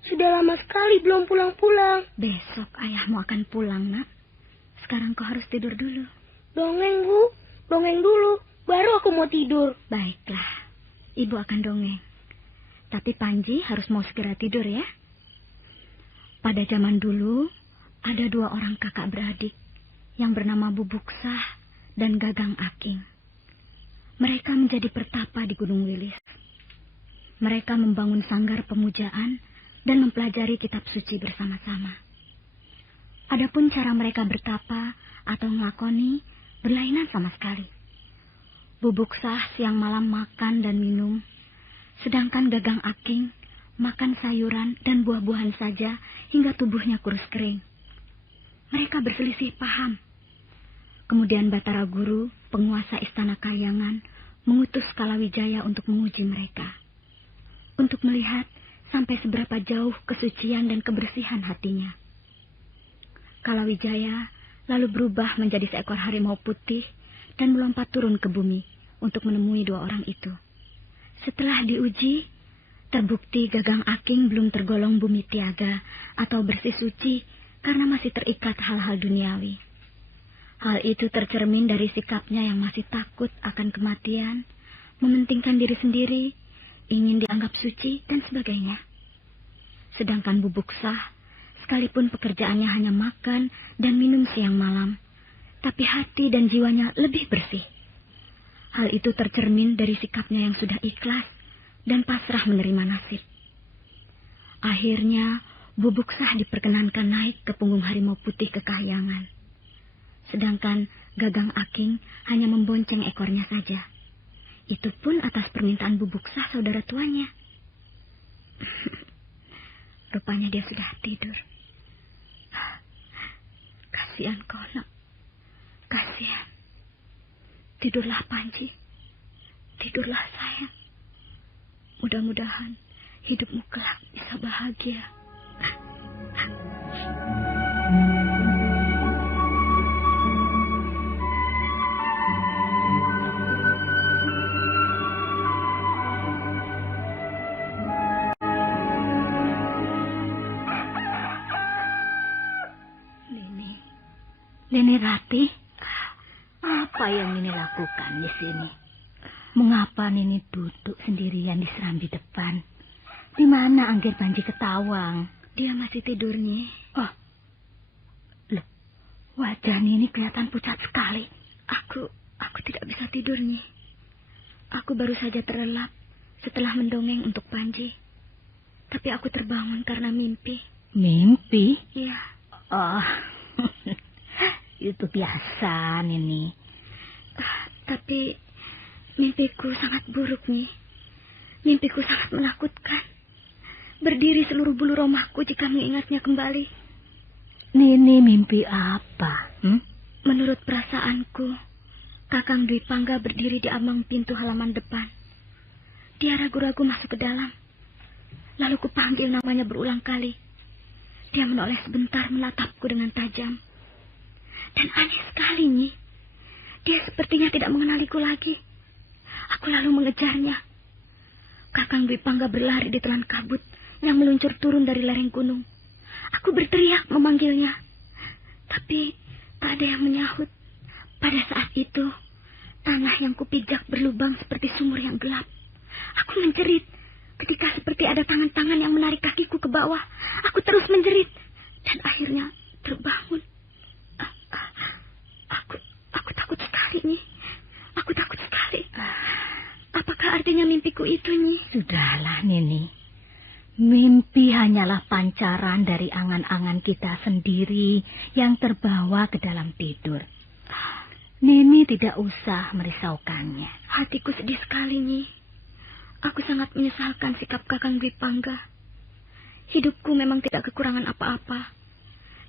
Sudah lama sekali belum pulang-pulang. Besok ayahmu akan pulang, Nak. Sekarang kau harus tidur dulu. Dongeng, Bu. Dongeng dulu, baru aku mau tidur. Baiklah, Ibu akan dongeng. Tapi Panji harus mau segera tidur ya. Pada zaman dulu, ada 2 orang kakak beradik yang bernama Bubuksah dan Gagang Aking. Mereka menjadi pertapa di Gunung Wilis. Mereka membangun sanggar pemujaan dan mempelajari kitab suci bersama-sama. Adapun cara mereka bertapa atau ngelakoni berlainan sama sekali. Bubuksah siang malam makan dan minum, sedangkan Gagang Aking makan sayuran dan buah-buahan saja hingga tubuhnya kurus kering. Mereka berselisih paham. Kemudian Batara Guru, penguasa istana Kahyangan, mengutus Kalawijaya untuk menguji mereka. Untuk melihat sampai seberapa jauh kesucian dan kebersihan hatinya. Kalawijaya lalu berubah menjadi seekor harimau putih dan melompat turun ke bumi untuk menemui 2 orang itu. Setelah diuji, terbukti Gagang Aking belum tergolong bumi tiaga atau bersih suci karena masih terikat hal-hal duniawi. Hal itu tercermin dari sikapnya yang masih takut akan kematian, mementingkan diri sendiri, ingin dianggap suci, dan sebagainya. Sedangkan Bubuksah, sekalipun pekerjaannya hanya makan dan minum siang malam, tapi hati dan jiwanya lebih bersih. Hal itu tercermin dari sikapnya yang sudah ikhlas dan pasrah menerima nasib. Akhirnya, Bubuksah diperkenankan naik ke punggung harimau putih ke Kahyangan. Sedangkan Gagang Aking hanya membonceng ekornya saja. Itu pun atas permintaan Bubuksah saudara tuanya. Rupanya dia sudah tidur. Kasihan kau, nak. Kasihan. Tidurlah, Panji. Tidurlah, sayang. Mudah-mudahan hidupmu kelak bisa bahagia. Nini Ratih, apa yang Nini lakukan di sini? Mengapa Nini duduk sendirian di serambi depan? Di mana Angger Panji Ketawang? Dia masih tidur, Nyi. Oh, loh, wajah Nini kelihatan pucat sekali. Aku tidak bisa tidur, Nyi. Aku baru saja terlelap setelah mendongeng untuk Panji. Tapi aku terbangun karena mimpi. Mimpi? Iya. Oh, itu biasa, Nini. Tapi mimpiku sangat buruk, Nyi. Mimpiku sangat menakutkan. Berdiri seluruh bulu romahku jika mengingatnya kembali. Nini mimpi apa? Menurut perasaanku, Kakang Dwi Pangga berdiri di ambang pintu halaman depan. Dia ragu-ragu masuk ke dalam. Lalu kupanggil namanya berulang kali. Dia menoleh sebentar menatapku dengan tajam. Dan aneh sekali, Nyi. Dia sepertinya tidak mengenaliku lagi. Aku lalu mengejarnya. Kakang Dwi Pangga berlari di telan kabut yang meluncur turun dari lereng gunung. Aku berteriak memanggilnya. Tapi tak ada yang menyahut. Pada saat itu, tanah yang kupijak berlubang seperti sumur yang gelap. Aku menjerit. Ketika seperti ada tangan-tangan yang menarik kakiku ke bawah, aku terus menjerit. Dan akhirnya terbangun. Aku takut sekali, Nyi. Aku takut sekali. Apakah artinya mimpiku itu, Nyi? Sudahlah, Nini. Mimpi hanyalah pancaran dari angan-angan kita sendiri yang terbawa ke dalam tidur. Nini tidak usah merisaukannya. Hatiku sedih sekali, Nyi. Aku sangat menyesalkan sikap Kakang Dwi Pangga. Hidupku memang tidak kekurangan apa-apa.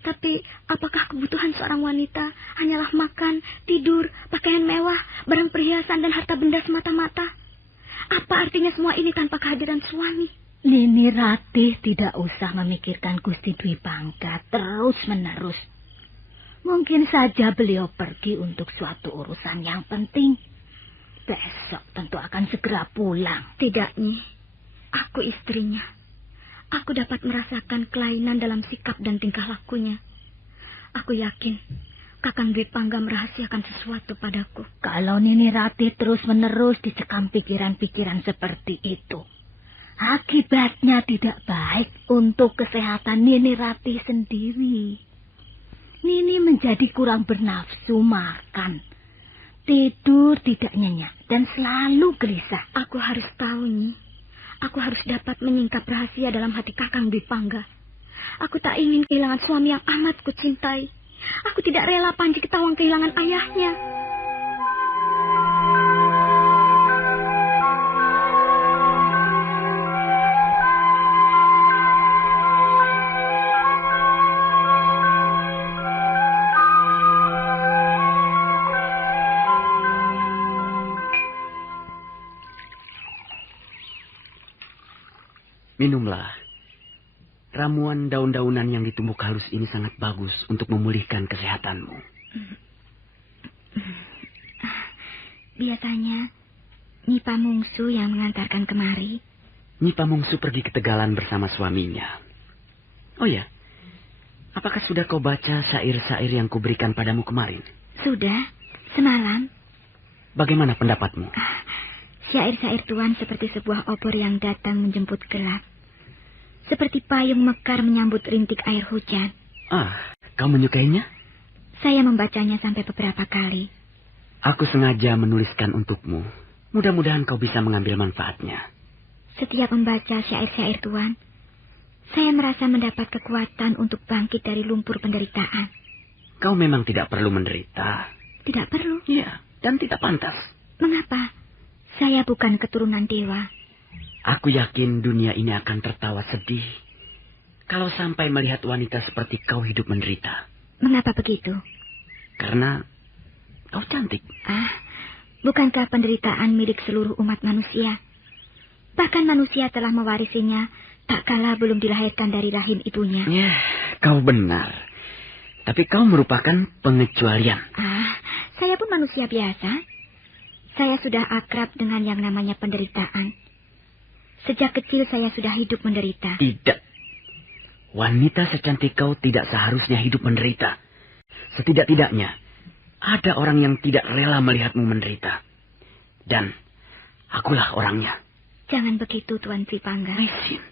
Tapi apakah kebutuhan seorang wanita hanyalah makan, tidur, pakaian mewah, barang perhiasan dan harta benda semata-mata? Apa artinya semua ini tanpa kehadiran suami? Nini Ratih tidak usah memikirkan Gusti Dwi Pangga terus-menerus. Mungkin saja beliau pergi untuk suatu urusan yang penting. Besok tentu akan segera pulang. Tidak, Nyi. Aku istrinya. Aku dapat merasakan kelainan dalam sikap dan tingkah lakunya. Aku yakin Kakang Dwi Pangga merahasiakan sesuatu padaku. Kalau Nini Rati terus-menerus dicekam pikiran-pikiran seperti itu, akibatnya tidak baik untuk kesehatan Nini Rati sendiri. Nini menjadi kurang bernafsu makan, tidur tidak nyenyak, dan selalu gelisah. Aku harus tahu, Nyi. Aku harus dapat menyingkap rahasia dalam hati Kakang Dwi Pangga. Aku tak ingin kehilangan suami yang amat kucintai. Aku tidak rela Panji Ketawang kehilangan ayahnya. Minumlah. Ramuan daun-daunan yang ditumbuk halus ini sangat bagus untuk memulihkan kesehatanmu. Biasanya, Nyi Pamungsu yang mengantarkan kemari. Nyi Pamungsu pergi ke Tegalan bersama suaminya. Oh ya, apakah sudah kau baca syair-syair yang kuberikan padamu kemarin? Sudah, semalam. Bagaimana pendapatmu? Syair-syair Tuan seperti sebuah obor yang datang menjemput gelap. Seperti payung mekar menyambut rintik air hujan. Kau menyukainya? Saya membacanya sampai beberapa kali. Aku sengaja menuliskan untukmu. Mudah-mudahan kau bisa mengambil manfaatnya. Setiap membaca syair-syair Tuan, saya merasa mendapat kekuatan untuk bangkit dari lumpur penderitaan. Kau memang tidak perlu menderita. Tidak perlu? Iya, dan tidak pantas. Mengapa? Saya bukan keturunan dewa. Aku yakin dunia ini akan tertawa sedih kalau sampai melihat wanita seperti kau hidup menderita. Mengapa begitu? Karena kau cantik. Bukankah penderitaan milik seluruh umat manusia? Bahkan manusia telah mewarisinya tak kala belum dilahirkan dari rahim ibunya. Ya, kau benar. Tapi kau merupakan pengecualian. Saya pun manusia biasa. Saya sudah akrab dengan yang namanya penderitaan. Sejak kecil saya sudah hidup menderita. Tidak. Wanita secantik kau tidak seharusnya hidup menderita. Setidak-tidaknya, ada orang yang tidak rela melihatmu menderita. Dan akulah orangnya. Jangan begitu, Tuan Dwi Pangga. Mesin,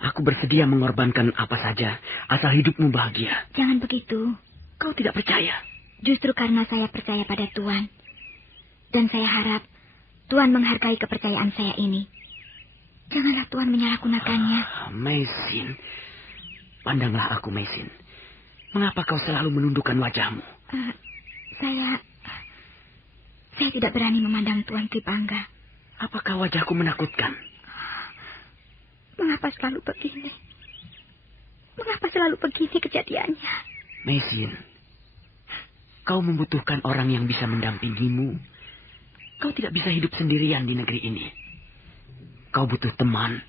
aku bersedia mengorbankan apa saja, asal hidupmu bahagia. Jangan begitu. Kau tidak percaya? Justru karena saya percaya pada Tuan. Dan saya harap Tuan menghargai kepercayaan saya ini. Janganlah Tuan menyalahgunakannya. Mesin, pandanglah aku, Mesin. Mengapa kau selalu menundukkan wajahmu? Saya tidak berani memandang Tuan Dwi Pangga. Apakah wajahku menakutkan? Mengapa selalu begini? Mengapa selalu begini kejadiannya? Mesin, kau membutuhkan orang yang bisa mendampingimu. Kau tidak bisa hidup sendirian di negeri ini. Kau butuh teman.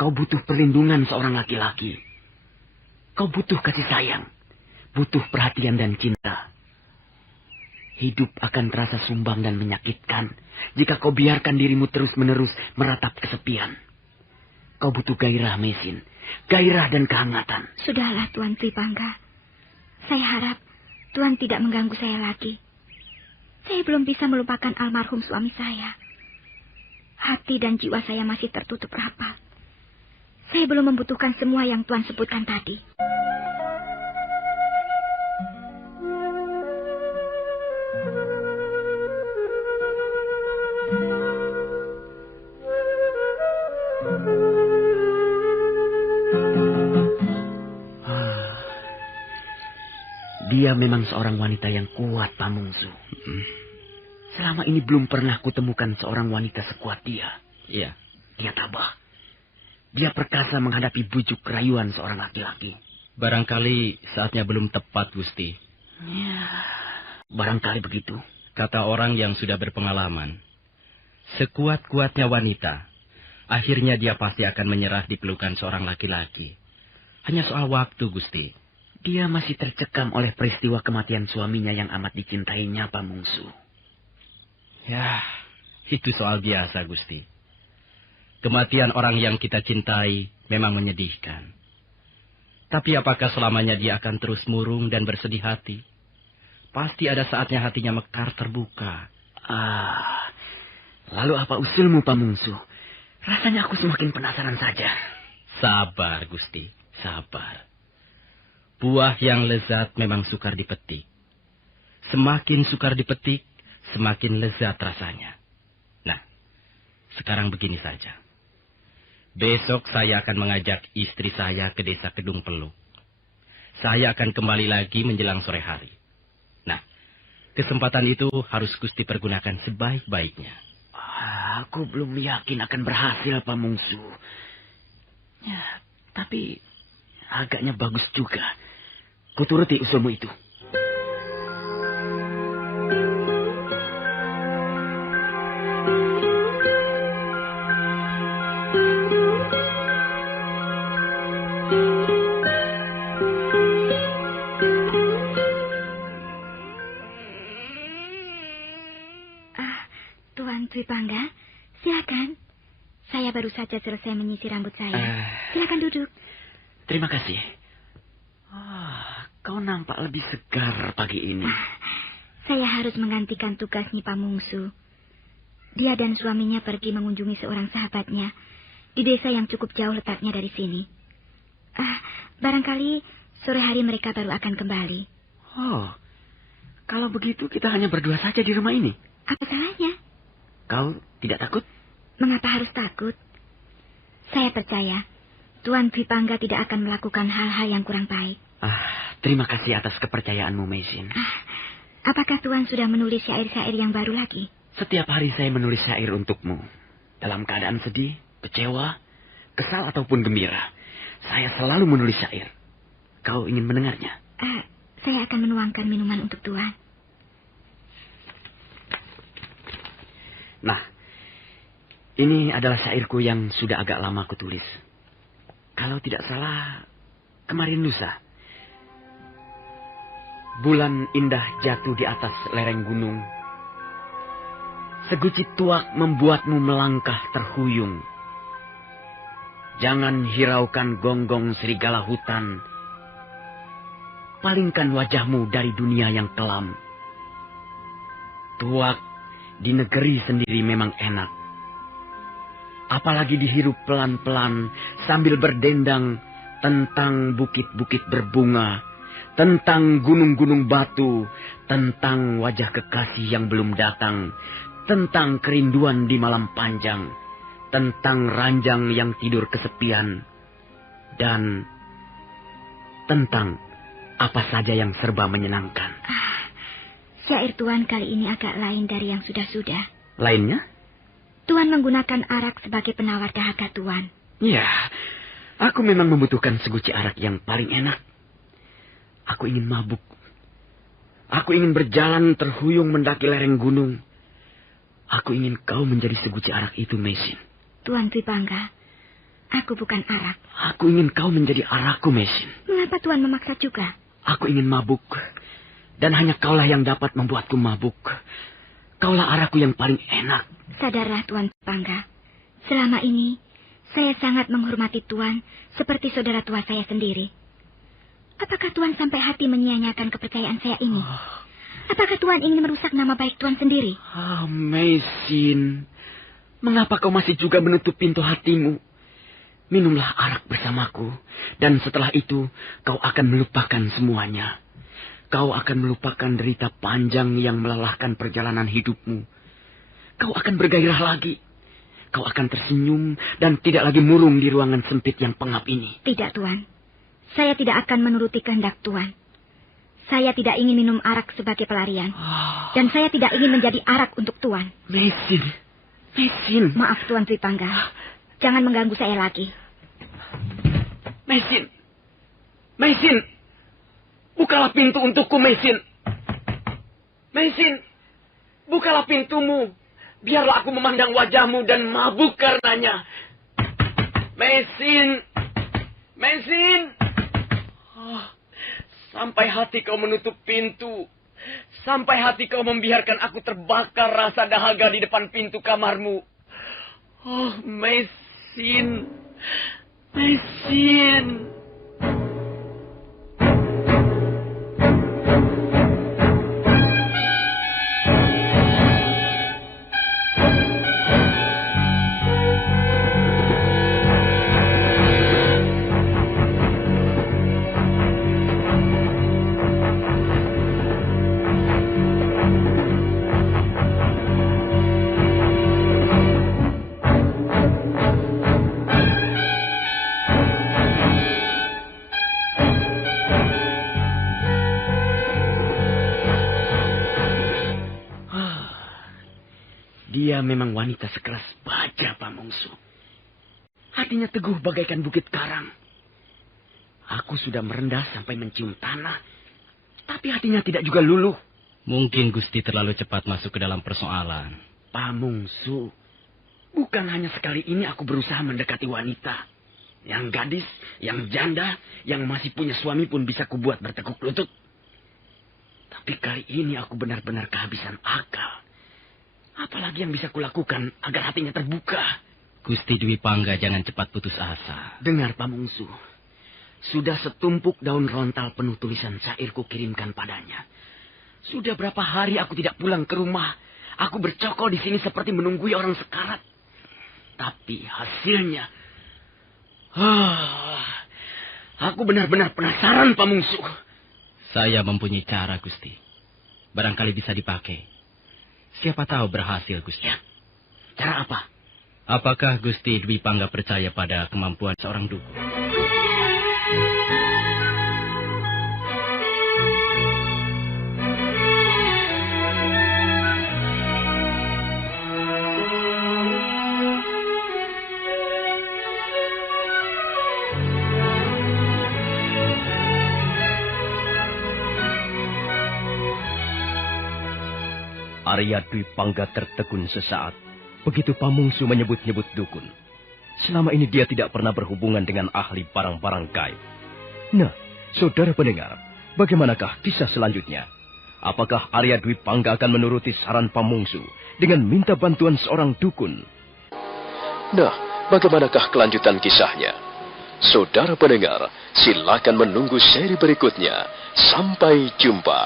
Kau butuh perlindungan seorang laki-laki. Kau butuh kasih sayang. Butuh perhatian dan cinta. Hidup akan terasa sumbang dan menyakitkan jika kau biarkan dirimu terus-menerus meratap kesepian. Kau butuh gairah, Mesin. Gairah dan kehangatan. Sudahlah, Tuan Dwi Pangga. Saya harap Tuan tidak mengganggu saya lagi. Saya belum bisa melupakan almarhum suami saya. Hati dan jiwa saya masih tertutup rapat. Saya belum membutuhkan semua yang Tuan sebutkan tadi. Dia memang seorang wanita yang kuat, Pamungsu. Selama ini belum pernah kutemukan seorang wanita sekuat dia. Iya. Dia tabah. Dia perkasa menghadapi bujuk rayuan seorang laki-laki. Barangkali saatnya belum tepat, Gusti. Ya, barangkali begitu. Kata orang yang sudah berpengalaman, sekuat-kuatnya wanita, akhirnya dia pasti akan menyerah di pelukan seorang laki-laki. Hanya soal waktu, Gusti. Dia masih tercekam oleh peristiwa kematian suaminya yang amat dicintainya, Pamungsu. Ya, itu soal biasa, Gusti. Kematian orang yang kita cintai memang menyedihkan. Tapi apakah selamanya dia akan terus murung dan bersedih hati? pasti ada saatnya hatinya mekar terbuka. Lalu apa usulmu, Pamungsu? Rasanya aku semakin penasaran saja. Sabar, Gusti, sabar. Buah yang lezat memang sukar dipetik. Semakin sukar dipetik, semakin lezat rasanya. Nah, sekarang begini saja. Besok saya akan mengajak istri saya ke desa Kedung Peluk. Saya akan kembali lagi menjelang sore hari. Nah, kesempatan itu harus Gusti pergunakan sebaik-baiknya. Aku belum yakin akan berhasil, Pamungsu. Ya, tapi agaknya bagus juga. Kuturuti usulmu itu. Tuan Dwipangga, silakan. Saya baru saja selesai menyisir rambut saya. Silakan duduk. Terima kasih. Kau nampak lebih segar pagi ini. Saya harus menggantikan tugas Nyi Pamungsu. Dia dan suaminya pergi mengunjungi seorang sahabatnya di desa yang cukup jauh letaknya dari sini. Barangkali sore hari mereka baru akan kembali. Kalau begitu kita hanya berdua saja di rumah ini. Apa salahnya? Kau tidak takut? Mengapa harus takut? Saya percaya Tuan Dwipangga tidak akan melakukan hal-hal yang kurang baik. Terima kasih atas kepercayaanmu, Meisin. Apakah Tuan sudah menulis syair-syair yang baru lagi? Setiap hari saya menulis syair untukmu. Dalam keadaan sedih, kecewa, kesal ataupun gembira, saya selalu menulis syair. Kau ingin mendengarnya? Saya akan menuangkan minuman untuk Tuan. Nah, ini adalah syairku yang sudah agak lama kutulis. Kalau tidak salah, kemarin lusa. Bulan indah jatuh di atas lereng gunung. Seguci tuak membuatmu melangkah terhuyung. Jangan hiraukan gonggong serigala hutan. Palingkan wajahmu dari dunia yang kelam. Tuak di negeri sendiri memang enak. Apalagi dihirup pelan-pelan sambil berdendang tentang bukit-bukit berbunga, tentang gunung-gunung batu, tentang wajah kekasih yang belum datang, tentang kerinduan di malam panjang, tentang ranjang yang tidur kesepian, dan tentang apa saja yang serba menyenangkan. Syair Tuan kali ini agak lain dari yang sudah-sudah. Lainnya? Tuan menggunakan arak sebagai penawar dahaga Tuan. Ya, aku memang membutuhkan seguci arak yang paling enak. Aku ingin mabuk. Aku ingin berjalan terhuyung mendaki lereng gunung. Aku ingin kau menjadi seguci arak itu, Meisin. Tuan Dwipangga, aku bukan arak. Aku ingin kau menjadi arakku, Meisin. Mengapa Tuan memaksa juga? Aku ingin mabuk. Dan hanya kaulah yang dapat membuatku mabuk. Kaulah arakku yang paling enak. Sadarlah Tuan Dwipangga, selama ini saya sangat menghormati Tuan seperti saudara tua saya sendiri. Apakah Tuan sampai hati menyia-nyiakan kepercayaan saya ini? Apakah Tuan ingin merusak nama baik Tuan sendiri? Meisin, mengapa kau masih juga menutup pintu hatimu? Minumlah arak bersamaku, dan setelah itu kau akan melupakan semuanya. Kau akan melupakan derita panjang yang melelahkan perjalanan hidupmu. Kau akan bergairah lagi. Kau akan tersenyum dan tidak lagi murung di ruangan sempit yang pengap ini. Tidak, Tuan. Saya tidak akan menuruti kehendak Tuan. Saya tidak ingin minum arak sebagai pelarian. Dan saya tidak ingin menjadi arak untuk Tuan. Meisin. Maaf, Tuan Dwipangga. Jangan mengganggu saya lagi. Meisin. Bukalah pintu untukku, Meisin. Bukalah pintumu. Biarlah aku memandang wajahmu dan mabuk karenanya. Meisin. Sampai hati kau menutup pintu. Sampai hati kau membiarkan aku terbakar rasa dahaga di depan pintu kamarmu. Meisin. Dia memang wanita sekeras baja, Pamungsu. Hatinya teguh bagaikan bukit karang. Aku sudah merendah sampai mencium tanah, tapi hatinya tidak juga luluh. Mungkin Gusti terlalu cepat masuk ke dalam persoalan. Pamungsu, bukan hanya sekali ini aku berusaha mendekati wanita. Yang gadis, yang janda, yang masih punya suami pun bisa kubuat bertekuk lutut. Tapi kali ini aku benar-benar kehabisan akal. Apalagi yang bisa kulakukan agar hatinya terbuka? Gusti Dwi Pangga jangan cepat putus asa. Dengar, Pamungsu. Sudah setumpuk daun rontal penuh tulisan syair ku kirimkan padanya. Sudah berapa hari aku tidak pulang ke rumah. Aku bercokol di sini seperti menunggui orang sekarat. Tapi hasilnya... aku benar-benar penasaran, Pamungsu. Saya mempunyai cara, Gusti. Barangkali bisa dipakai. Siapa tahu berhasil, Gusti. Ya. Cara apa? Apakah Gusti Dwi Pangga percaya pada kemampuan seorang dukun? Arya Dwi Pangga tertegun sesaat. Begitu Pamungsu menyebut-nyebut dukun. Selama ini dia tidak pernah berhubungan dengan ahli barang-barang gaib. Nah, saudara pendengar, bagaimanakah kisah selanjutnya? Apakah Arya Dwi Pangga akan menuruti saran Pamungsu dengan minta bantuan seorang dukun? Nah, bagaimanakah kelanjutan kisahnya? Saudara pendengar, silakan menunggu seri berikutnya. Sampai jumpa.